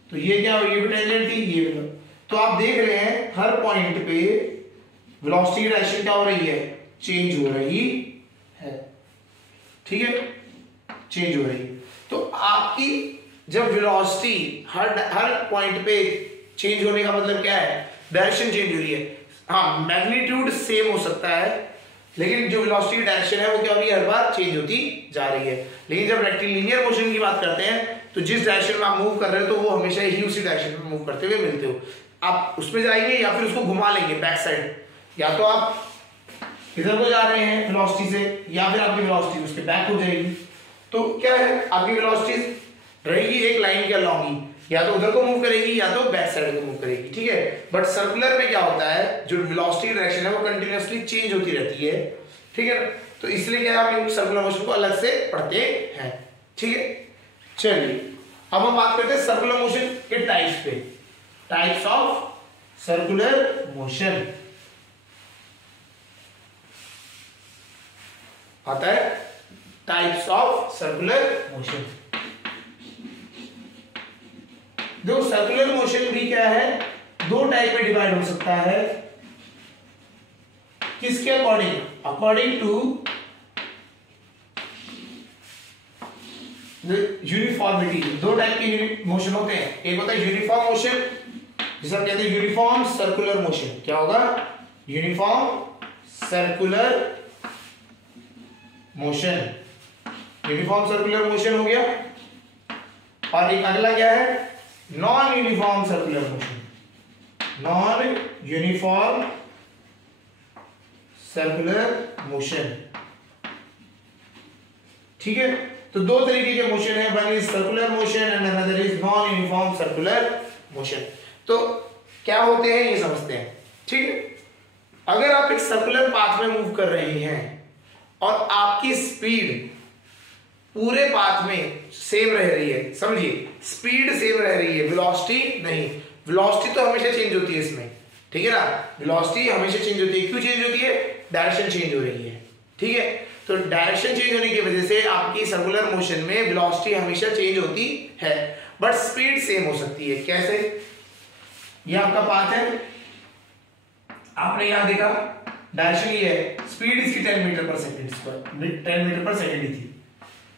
तो ये क्या हो, ये भी टेंजेंट थी, ये भी। तो आप देख रहे हैं हर पॉइंट पे वेलोसिटी की डायरेक्शन क्या हो रही है, चेंज हो रही है, ठीक है, चेंज हो रही है। तो आपकी जब वेलोसिटी हर पॉइंट पे चेंज होने का मतलब क्या है, डायरेक्शन चेंज हो रही है। हाँ, मैग्नीट्यूड सेम हो सकता है, लेकिन जो वेलोसिटी की डायरेक्शन है वो क्या हो रही है, हर बार चेंज होती जा रही है। लेकिन जब रेक्टिलिनियर मोशन की बात करते हैं तो जिस डायरेक्शन में आप मूव कर रहे हो तो वो हमेशा ही उसी डायरेक्शन में मूव करते हुए मिलते हो। आप उसमें जाएंगे या फिर उसको घुमा लेंगे बैक साइड, या तो आप इधर को जा रहे हैं वेलोसिटी से, या फिर आपकी वेलोसिटी उसके बैक हो जाएगी। तो क्या है, आपकी वेलोसिटी रहेगी एक लाइन के अलॉन्ग ही, या तो उधर को मूव करेगी या तो बैक साइड को मूव करेगी, ठीक है। बट सर्कुलर में क्या होता है, जो वेलोसिटी डायरेक्शन है वो कंटिन्यूअसली चेंज होती रहती है, ठीक है। तो इसलिए क्या हम सर्कुलर मोशन को अलग से पढ़ते हैं, ठीक है। चलिए अब हम बात करते हैं सर्कुलर मोशन के टाइप्स पे, टाइप्स ऑफ सर्कुलर मोशन आता है, टाइप्स ऑफ सर्कुलर मोशन। देखो सर्कुलर मोशन भी क्या है, दो टाइप में डिवाइड हो सकता है, किसके अकॉर्डिंग, अकॉर्डिंग टू यूनिफॉर्मिटी। दो टाइप के मोशन होते हैं, एक होता है यूनिफॉर्म मोशन, जिसे हम कहते हैं यूनिफॉर्म सर्कुलर मोशन। क्या होगा, uniform circular motion, uniform circular motion हो गया। और एक अगला क्या है, non uniform circular motion, non uniform circular motion, ठीक है। तो दो तरीके के मोशन है, one is circular motion and another is non uniform circular motion. तो क्या होते हैं ये समझते हैं, ठीक है। अगर आप एक सर्कुलर पाथ में मूव कर रहे हैं और आपकी स्पीड पूरे पाथ में सेम रह रही है, समझिए स्पीड सेम रह रही है, वेलोसिटी नहीं, वेलोसिटी तो हमेशा चेंज होती है इसमें, ठीक है ना, वेलोसिटी हमेशा चेंज होती है। क्यों चेंज होती है, डायरेक्शन चेंज हो रही है, ठीक है। तो डायरेक्शन चेंज होने की वजह से आपकी सर्कुलर मोशन में वेलोसिटी हमेशा चेंज होती है, बट स्पीड सेम हो सकती है। कैसे, ये आपका पाथ है, आपने यहां देखा डायरेक्शन ये है, स्पीड इसकी 10 मीटर पर सेकंड पर 10 मीटर पर सेकंड ही थी,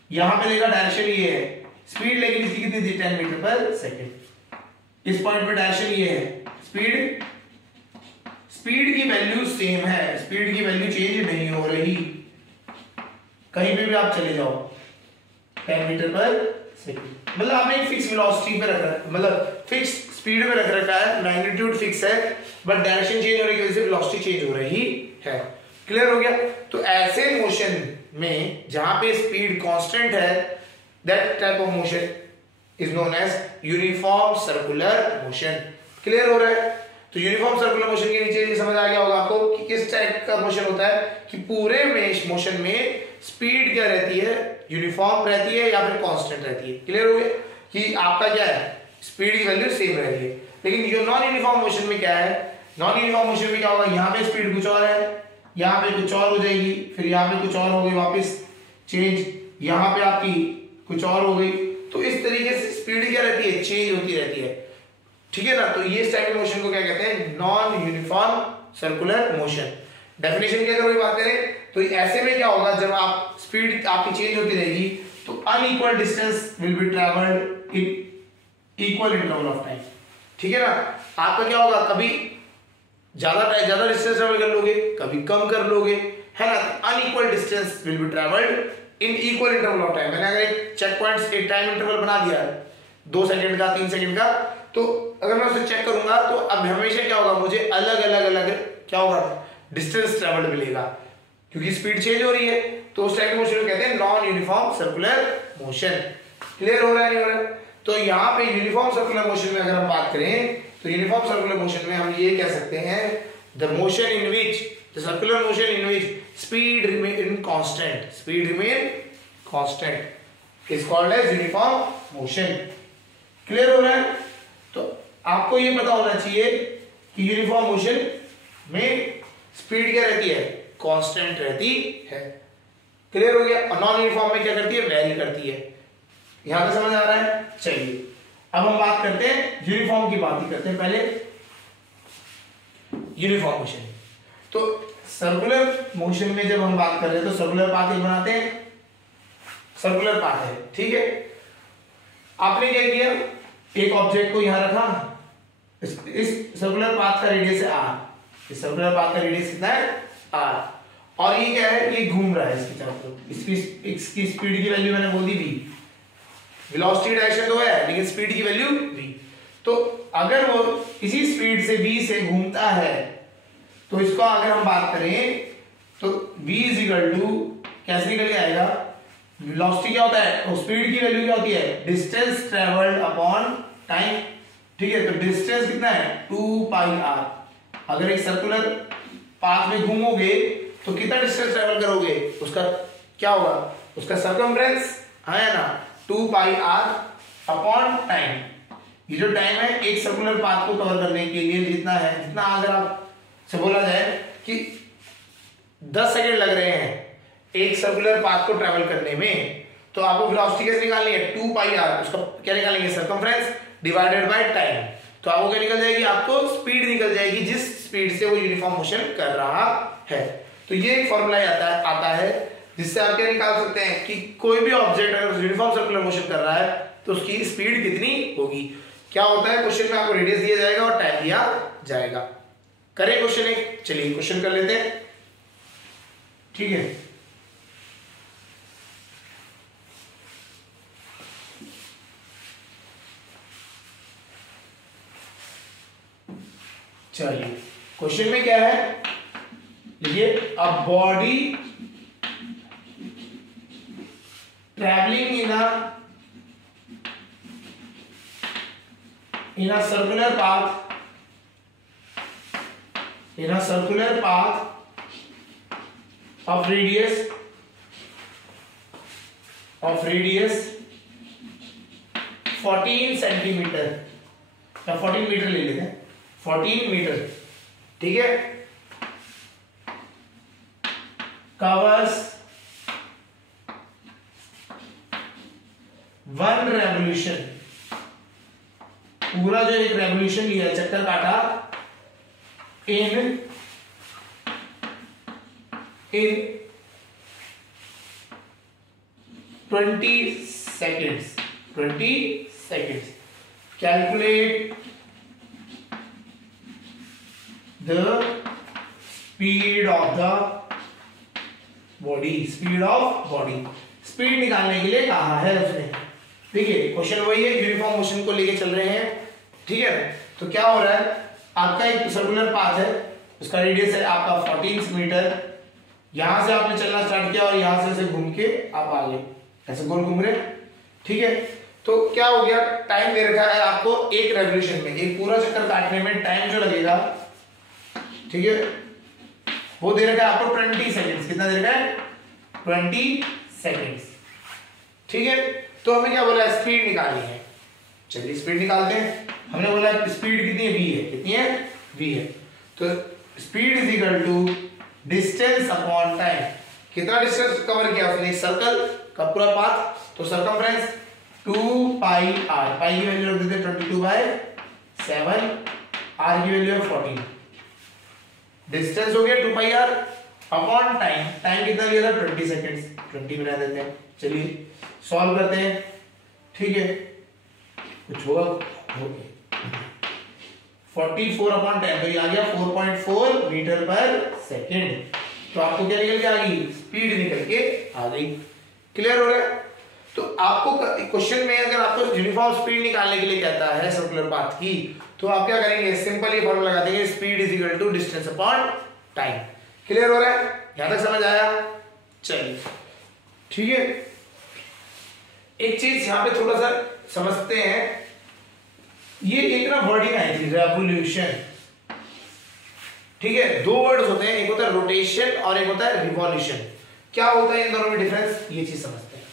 यहां पे देखा डायरेक्शन ये है, स्पीड लेकिन इसकी कितनी थी, 10 मीटर पर सेकंड। इस पॉइंट पे डायरेक्शन ये है, स्पीड की वैल्यू सेम है, स्पीड की वैल्यू चेंज नहीं हो रही, कहीं पे भी आप चले जाओ 10 मीटर पर सेकंड, मतलब आपने एक फिक्स वेलोसिटी पे रखा है, मतलब फिक्स स्पीड पे रख रखा है, मैग्नीट्यूड फिक्स है, बट डायरेक्शन चेंज होने की वजह से वेलोसिटी चेंज हो रही है। क्लियर हो गया। तो ऐसे मोशन में जहां पे स्पीड कांस्टेंट है, that type of motion is known as uniform circular motion. Clear हो रहा है? तो यूनिफॉर्म सर्कुलर मोशन के नीचे ये समझ आ गया होगा आपको कि किस टाइप का मोशन होता है, कि पूरे मोशन में स्पीड क्या रहती है, यूनिफॉर्म रहती है या फिर कांस्टेंट रहती है। क्लियर हो गया कि आपका क्या है, स्पीड की वैल्यू सेम रहती है। लेकिन जो नॉन यूनिफॉर्म मोशन में क्या है, नॉन यूनिफॉर्म मोशन में क्या होगा, यहाँ पे स्पीड कुछ और है, यहाँ पे कुछ और हो जाएगी, फिर यहाँ पे कुछ और हो गई, वापस चेंज, यहाँ पे आपकी कुछ और हो गई। तो इस तरीके से स्पीड क्या रहती है, चेंज होती रहती है। ठीक है ना? तो ये टाइप के मोशन को क्या कहते हैं, non uniform circular motion. Definition की अगर बात करें तो ऐसे में क्या होगा, जब आप स्पीड आपकी चेंज होती रहेगी तो unequal distance will be travelled in equal interval of time. ठीक है ना? आपका क्या होगा, कभी ज्यादा डिस्टेंस ट्रैवल कर लोगे, कभी कम कर लोगे, है ना? Unequal distance will be travelled in equal interval of time. मैंने अगर एक चेक पॉइंट्स एक टाइम इंटरवल बना दिया है 2 सेकंड का, 3 सेकंड का, तो अगर मैं उसे चेक करूंगा तो अब हमेशा क्या होगा, मुझे अलग अलग क्या होगा, डिस्टेंस ट्रैवल्ड मिलेगा, क्योंकि स्पीड चेंज हो रही है। तो उस टाइप के मोशन को कहते हैं non uniform circular motion. Clear हो रहा है, नहीं हो रहा है? तो यहाँ पे यूनिफॉर्म सर्कुलर मोशन में अगर हम बात करें तो यूनिफॉर्म सर्कुलर मोशन में हम ये कह सकते हैं, the motion in which, the circular motion in which speed remain constant, speed remain constant is called as uniform motion. Clear हो रहा है? तो आपको ये पता होना चाहिए कि यूनिफॉर्म मोशन में स्पीड क्या रहती है, कांस्टेंट रहती है। क्लियर हो गया? और नॉन यूनिफॉर्म में क्या करती है, वेरी करती है। यहां तक समझ आ रहा है? चलिए अब हम बात करते हैं यूनिफॉर्म की, बात ही करते हैं पहले यूनिफॉर्म मोशन। तो सर्कुलर मोशन में जब हम बात कर रहे हैं तो सर्कुलर पाथ एक बनाते हैं, सर्कुलर पाथ है। ठीक है? आपने क्या किया, एक ऑब्जेक्ट को यहां रखा, इस सर्कुलर पाथ का रेडियस है r, इस सर्कुलर पाथ का रेडियस कितना है r, और ये क्या है, ये घूम रहा है इसकी तरफ। इसकी स्पीड की वैल्यू मैंने बोल दी v, वेलोसिटी डायरेक्शन तो है लेकिन स्पीड की वैल्यू v। तो अगर वो इसी स्पीड से v से घूमता है तो इसको अगर हम बात करें तो v इज इक्वल टू कैसे निकल के आएगा, वेलोसिटी क्या होता है, और स्पीड की वैल्यू क्या होती है, डिस्टेंस ट्रेवल्ड अपॉन टाइम। ठीक है? तो डिस्टेंस कितना है, 2 पाई r। अगर एक सर्कुलर पाथ में घूमोगे तो कितना डिस्टेंस ट्रेवल करोगे, उसका क्या होगा, उसका सर्कमफ्रेंस है ना, 2 पाई r अपॉन टाइम। ये जो टाइम है एक सर्कुलर पाथ को कवर करने के लिए जितना है, जितना अगर आप से बोला जाए कि 10 सेकंड लग रहे हैं एक सर्कुलर पाथ को ट्रैवल करने में, तो आपको वेलोसिटी कैसे निकालनी है, 2 पाई r, उसका क्या निकालेंगे, सर्कमफ्रेंस डिवाइडेड बाय टाइम। तो आपको क्या निकल जाएगी, आपको स्पीड निकल जाएगी जिस स्पीड से वो यूनिफॉर्म मोशन कर रहा है। तो ये एक फॉर्मूला आता है जिससे आप क्या निकाल सकते हैं कि कोई भी ऑब्जेक्ट अगर यूनिफॉर्म सर्कुलर मोशन कर रहा है तो उसकी स्पीड कितनी होगी। क्या होता है, क्वेश्चन में आपको रेडियस दिया जाएगा और टाइम दिया जाएगा। करें क्वेश्चन एक, चलिए क्वेश्चन कर लेते हैं। ठीक है? चलिए क्वेश्चन में क्या है, ये a body travelling in a circular path of radius 14 centimetre या 14 मीटर ले लेते हैं, 14 मीटर। ठीक है? कवर्स 1 रेवोल्यूशन, पूरा जो एक रेवोल्यूशन लिया, चक्कर काटा, इन 20 seconds, 20 seconds. Calculate the speed of the body, speed of body. Speed निकालने के लिए कहा है उसने। ठीक है? क्वेश्चन वही है, यूनिफॉर्म मोशन को लेके चल रहे हैं। ठीक है? तो क्या हो रहा है, आपका एक सर्कुलर पाथ है, उसका रेडियस है आपका 14 मीटर। यहां से आपने चलना स्टार्ट किया और यहां से घूम के आप आगे ऐसे गोल घूम रहे। ठीक है? तो क्या हो गया, टाइम दे रखा है आपको एक रेवोल्यूशन में, एक पूरा चक्कर काटने में टाइम जो लगेगा, ठीक है, वो दे रखा है आपको 20 सेकेंड्स। कितना दे रखा है? 20 सेकेंड्स, ठीक है। तो हमें क्या बोला, स्पीड निकालनी है। चलिए स्पीड निकालते हैं। हमने बोला स्पीड कितनी है, v है। कितनी है? v है। तो speed is equal to distance upon time. कितना डिस्टेंस कवर किया उसने, सर्कल का पूरा पाथ, तो सरकमफ्रेंस 2 पाई r। पाई की वैल्यू रख देते हैं 22/7, r की वैल्यू है 14। डिस्टेंस हो गया 2 पाई r अपॉन टाइम। टाइम कितना लिया था? 20 सेकेंड्स, 20 बना देते हैं। चलिए सॉल्व करते हैं, ठीक है। कुछ होगा, ओके 44/10, तो ये आ गया 4.4 मीटर पर सेकेंड। तो आपको क्या निकल के आ गई? स्पीड निकल के आ गई। क्लियर हो रहा है? तो आपको क्वेश्चन में अगर आपको यूनिफॉर्म स्पीड निकालने के लिए कहता है सर्कुलर पाथ की, तो आप क्या करेंगे, सिंपल ये फॉर्मूला लगा देंगे, speed is equal to distance upon time. Clear हो रहा है? यहां तक समझ आया? चलिए ठीक है। एक चीज यहां पे थोड़ा सा समझते हैं, ये एक ना वर्डिंग आई थी रेवोल्यूशन, ठीक है। दो वर्ड्स होते हैं, एक होता है रोटेशन और एक होता है रिवॉल्यूशन। क्या होता है इन दोनों में डिफरेंस, ये चीज समझते हैं,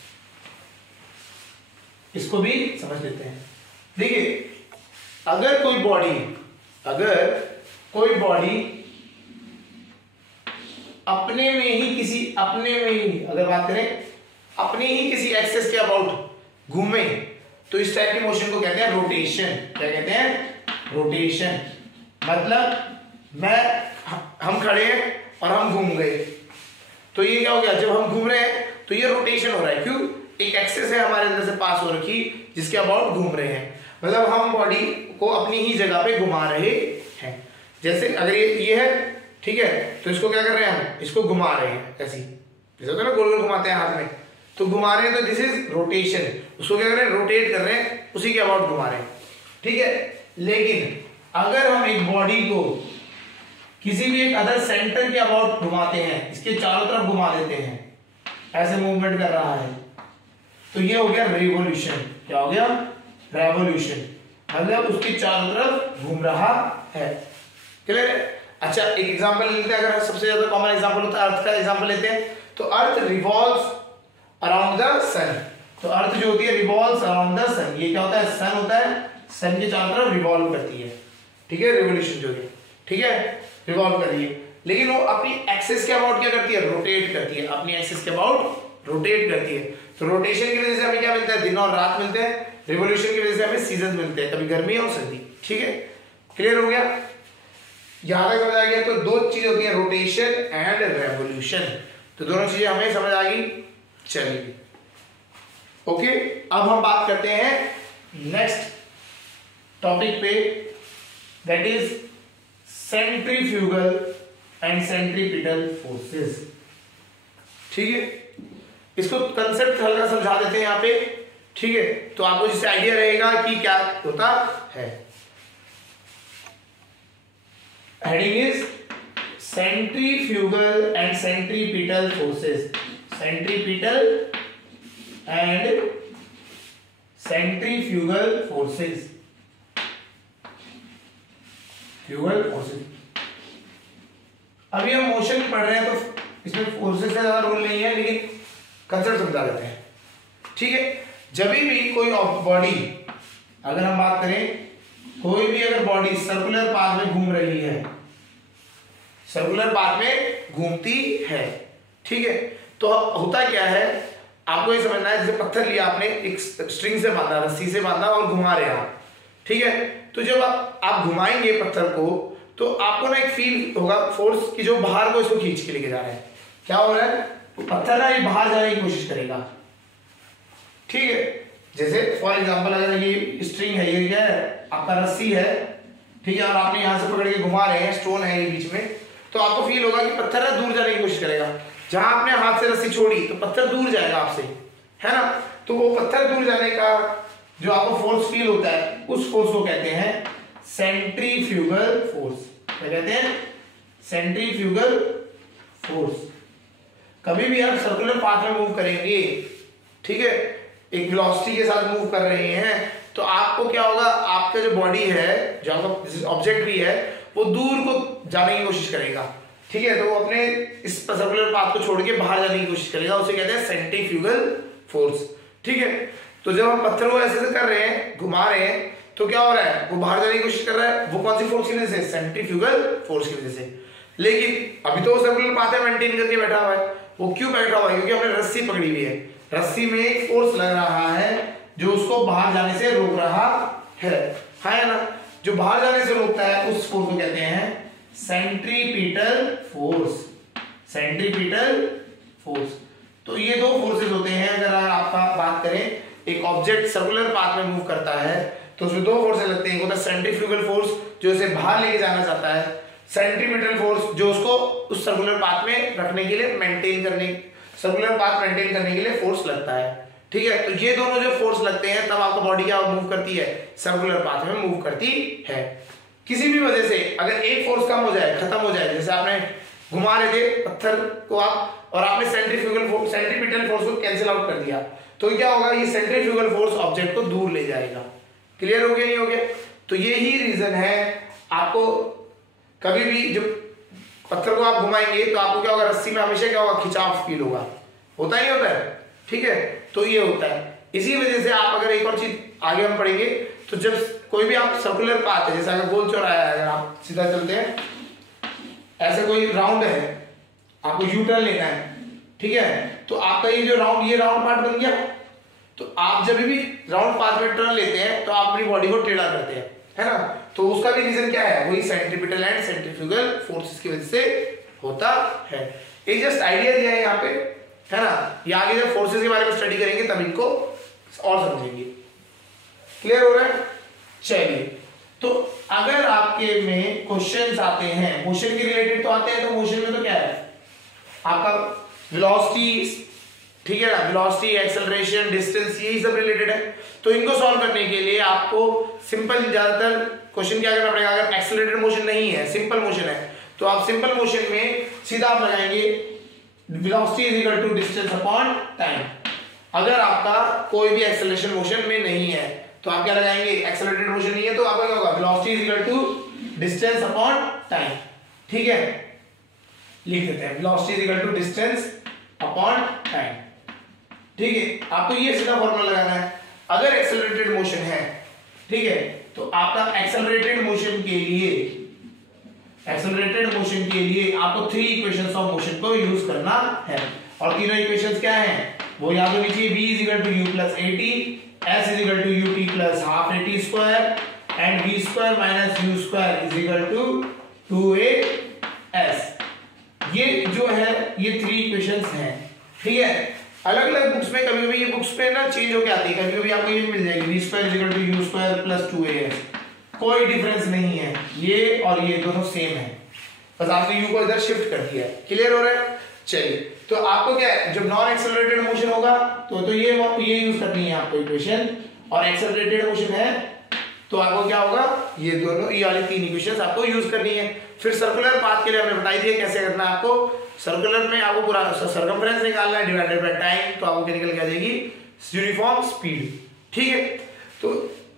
इसको भी समझ लेते हैं। देखिए अगर कोई बॉडी अपने में ही अगर बात करें अपने ही किसी एक्सेस के अबाउट घूमे, तो इस टाइप के मोशन को कहते हैं रोटेशन। क्या कहते हैं? रोटेशन। मतलब हम खड़े हैं और हम घूम गए, तो ये क्या हो गया, जब हम घूम रहे हैं तो ये रोटेशन हो रहा है। क्यों? एक एक्सेस है हमारे अंदर से पास हो रखी जिसके अबाउट घूम रहे हैं, मतलब हम बॉडी को अपनी ही जगह पे घुमा रहे हैं। जैसे अगर ये है, ठीक है, तो इसको क्या कर रहे हैं, हम इसको घुमा रहे हैं ऐसे, जैसे होता है ना गोल गोल घुमाते हैं हाथ में, तो घुमा रहे हैं, तो दिस इज रोटेशन। उसको क्या कर रहे हैं, रोटेट कर रहे हैं, उसी के अबाउट घुमा रहे हैं, ठीक है। लेकिन अगर हम एक बॉडी को किसी भी एक अदर सेंटर के अबाउट घुमाते हैं, इसके चारों तरफ घुमा देते हैं, ऐसे मूवमेंट कर रहा है, तो ये हो गया रिवॉल्यूशन। क्या हो गया? रेवोल्यूशन। मतलब उसके चारों तरफ घूम रहा है। क्लियर है? अच्छा एक एग्जांपल लेते हैं, अगर सबसे ज्यादा कॉमन एग्जांपल होता है अर्थ का एग्जांपल लेते हैं, तो अर्थ रिवॉल्व्स अराउंड द सन। तो अर्थ जो होती है रिवॉल्व्स अराउंड द सन। ये क्या होता है? सन होता है, सन के चारों तरफ रिवॉल्व करती है, ठीक है, रिवॉल्यूशन जो है, ठीक है, रिवॉल्व कर रही है। लेकिन वो अपनी एक्सिस के अबाउट क्या करती है? रोटेट करती है, अपनी एक्सिस के अबाउट रोटेट करती है। तो रोटेशन की वजह से हमें क्या मिलता है? दिन और रात मिलते हैं। रिवॉल्यूशन की वजह से हमें सीजन मिलते हैं, कभी गर्मी और सर्दी, ठीक है। क्लियर हो गया? यहां तक समझ आ गया? तो दो चीजें होती हैं, रोटेशन एंड रेवोल्यूशन। तो दोनों चीजें हमें समझ आ गई। चलिए ओके, अब हम बात करते हैं नेक्स्ट टॉपिक पे, that is centrifugal and centripetal forces. ठीक है, इसको कंसेप्ट हल्का समझा देते हैं यहाँ पे, ठीक है, तो आपको जिससे आइडिया रहेगा कि क्या होता है। Heading is centrifugal and centripetal forces. Centripetal and centrifugal forces. Fugal forces, अभी हम मोशन पढ़ रहे हैं तो इसमें फोर्सेस का ज्यादा रोल नहीं है, लेकिन कंसेप्ट समझा देते हैं, ठीक है। जब भी कोई बॉडी, अगर हम बात करें कोई भी अगर बॉडी सर्कुलर पाथ में घूम रही है, सर्कुलर पाथ में घूमती है, ठीक है, तो होता क्या है आपको ये समझना है। जैसे पत्थर लिया आपने, एक स्ट्रिंग से बांधा, रस्सी से बांधा और घुमा रहे हैं, ठीक है, तो जब आप घुमाएंगे पत्थर को तो आपको ना एक फील होगा फोर्स की, जो बाहर को इसको खींच के लेके जा रहे हैं। क्या हो रहा है, पत्थर ना ये बाहर जाने की कोशिश करेगा, ठीक है। जैसे फॉर एग्जांपल अगर ये स्ट्रिंग है, ये क्या है आपका रस्सी है, ठीक है, और आपने यहां से पकड़ के घुमा रहे हैं, स्टोन है ये बीच में, तो आपको फील होगा कि पत्थर ना दूर जाने की कोशिश करेगा। जहां आपने हाथ से रस्सी छोड़ी तो पत्थर दूर जाएगा आपसे, है ना। तो वो पत्थर दूर जाने का जो आपको फोर्स फील होता है, उस फोर्स को कहते हैं सेंट्रीफ्यूगल फोर्स। क्या कहते हैं? Centrifugal force. कभी भी आप सर्कुलर पाथ में मूव करेंगे, ठीक है, एक वेलोसिटी के साथ मूव कर रहे हैं तो आपको क्या होगा, आपका जो बॉडी है, जो आपका ऑब्जेक्ट भी है, वो दूर को जाने की कोशिश करेगा, ठीक है। तो वो अपने इस सर्कुलर पाथ को छोड़ के बाहर जाने की कोशिश करेगा, उसे कहते हैं सेंट्रीफ्यूगल फोर्स, ठीक है। तो जब हम पत्थर को ऐसे कर रहे हैं, घुमा रहे हैं, तो क्या हो रहा है, वो बाहर जाने की कोशिश कर रहा है, वो कौन सी फोर्स की वजह से, सेंट्रीफ्यूगल फोर्स की वजह से। लेकिन अभी तो वो सर्कुलर पाथ है, मेंटेन करके बैठा हुआ है। वो क्यों बैठा हुआ है, क्योंकि हमने रस्सी पकड़ी हुई है, रस्सी में एक फोर्स लग रहा है जो उसको बाहर जाने से रोक रहा है ना। जो बाहर जाने से रोकता है उस फोर्स को कहते हैं सेंट्रीपिटल फोर्स, सेंट्रीपिटल फोर्स। तो ये दो फोर्सेस होते हैं। अगर आपका बात करें, एक ऑब्जेक्ट सर्कुलर पाथ में मूव करता है तो उसमें दो फोर्सेस लगते हैं, एक होता है सेंट्रीफ्यूगल फोर्स जो उसे बाहर लेके जाना चाहता है, सेंट्रीपिटल फोर्स जो उसको उस सर्कुलर पाथ में रखने के लिए, मेंटेन करने, सर्कुलर पाथ मेंटेन करने के लिए फोर्स लगता है, ठीक है। तो ये दोनों जो फोर्स लगते हैं तब आपका बॉडी क्या मूव करती है, सर्कुलर पाथ में मूव करती है। किसी भी वजह से अगर एक फोर्स कम हो जाए, खत्म हो जाए, जैसे आपने घुमा रहे थे पत्थर को आप, और आपने सेंट्रीफ्यूगल फोर्स, सेंट्रीपिटल फोर्स को कैंसिल आउट कर दिया, तो क्या होगा, ये सेंट्रीफ्यूगल फोर्स ऑब्जेक्ट को दूर ले जाएगा। क्लियर हो गया, नहीं हो गया? तो ये ही रीजन है, आपको कभी भी जब पत्थर को आप घुमाएंगे तो आपको क्या होगा, रस्सी में हमेशा क्या होगा, खिंचाव फील होगा, होता ही होता है, ठीक है। तो ये होता है, इसी वजह से आप अगर एक और चीज आगे हम पढ़ेंगे, तो जब कोई भी आप सर्कुलर पाथ है, जैसे अगर गोल चौराहा है, अगर आप सीधा चलते हैं, ऐसे कोई राउंड है, आपको यू टर्न लेना है, ठीक है, तो आपका ये जो राउंड, ये राउंड पार्ट बन गया। तो आप जब भी राउंड पाथ में टर्न लेते हैं तो आप अपनी बॉडी को टेढ़ा करते हैं, है ना। तो उसका भी रीजन क्या है, वही सेंट्रीपिटल एंड सेंट्रीफ्यूगल फोर्सेस की वजह से होता है। एक जस्ट आइडिया दिया है यहाँ पे, है ना। ये आगे जब फोर्सेस के बारे में स्टडी करेंगे तब इनको और समझेंगे। क्लियर हो रहा है? चलिए, तो अगर आपके में क्वेश्चंस आते हैं मोशन के रिलेटेड, तो आते हैं, तो मोशन में तो क्या है आपका, वेलोसिटी, ठीक है ना, वेलोसिटी, एक्सेलरेशन, डिस्टेंस, यही सब रिलेटेड है। तो इनको सॉल्व करने के लिए आपको सिंपल, ज्यादातर क्वेश्चन क्या करना पड़ेगा, अगर एक्सेलरेटेड मोशन नहीं है, सिंपल मोशन है, तो आप सिंपल मोशन में सीधा आप लगाएंगे velocity is equal to distance upon time. अगर आपका कोई भी एक्सेलरेशन मोशन में नहीं है तो आप क्या लगाएंगे, एक्सेलरेटेड मोशन नहीं है तो आपका क्या होगा, velocity is equal to distance upon time, ठीक है। लिख देते हैं velocity is equal to distance upon time, ठीक है। आपको ये सीधा फॉर्मूला लगाना है। अगर एक्सेलरेटेड मोशन है, ठीक है, तो आपका एक्सेलरेटेड मोशन के लिए, एक्सेलरेटेड मोशन के लिए आपको 3 इक्वेशंस ऑफ मोशन को यूज करना है। और तीनों इक्वेशंस क्या हैं, वो याद होनी चाहिए। v is equal to u plus at, s is equal to ut plus half at square, and v square minus u square is equal to 2as। ये जो है, ये 3 इक्वेशंस हैं, ठीक है। अलग अलग बुक्स में कभी-कभी ये बुक्स पे ना चेंज होके आती है, कभी-कभी आपको ये मिल जाएगी v square is equal to u square plus 2as। कोई डिफरेंस नहीं है, ये और ये दोनों सेम है, बस आपने u को इधर शिफ्ट कर दिया है। क्लियर हो रहा है? चलिए, तो आपको क्या है, जब नॉन एक्सेलरेटेड मोशन होगा तो ये यूज करनी है आपको इक्वेशन, और एक्सेलरेटेड मोशन है तो आपको क्या होगा, ये दोनों, ये वाली 3 इक्वेशंस आपको यूज करनी है। फिर सर्कुलर पाथ के लिए हमने बता दिया कैसे करना है आपको। सर्कुलर में आपको पूरा सर्कमफ्रेंस निकालना है डिवाइडेड बाय टाइम, तो आपको क्या निकल के आ जाएगी, यूनिफॉर्म स्पीड, ठीक है। तो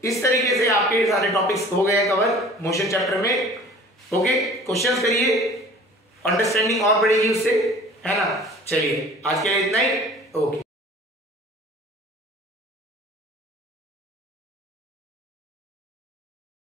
इस तरीके से आपके सारे टॉपिक्स हो गए कवर मोशन चैप्टर में। ओके, क्वेश्चंस करिए, अंडरस्टैंडिंग और बढ़ेगी उससे, है ना। चलिए, आज के लिए इतना ही। ओके।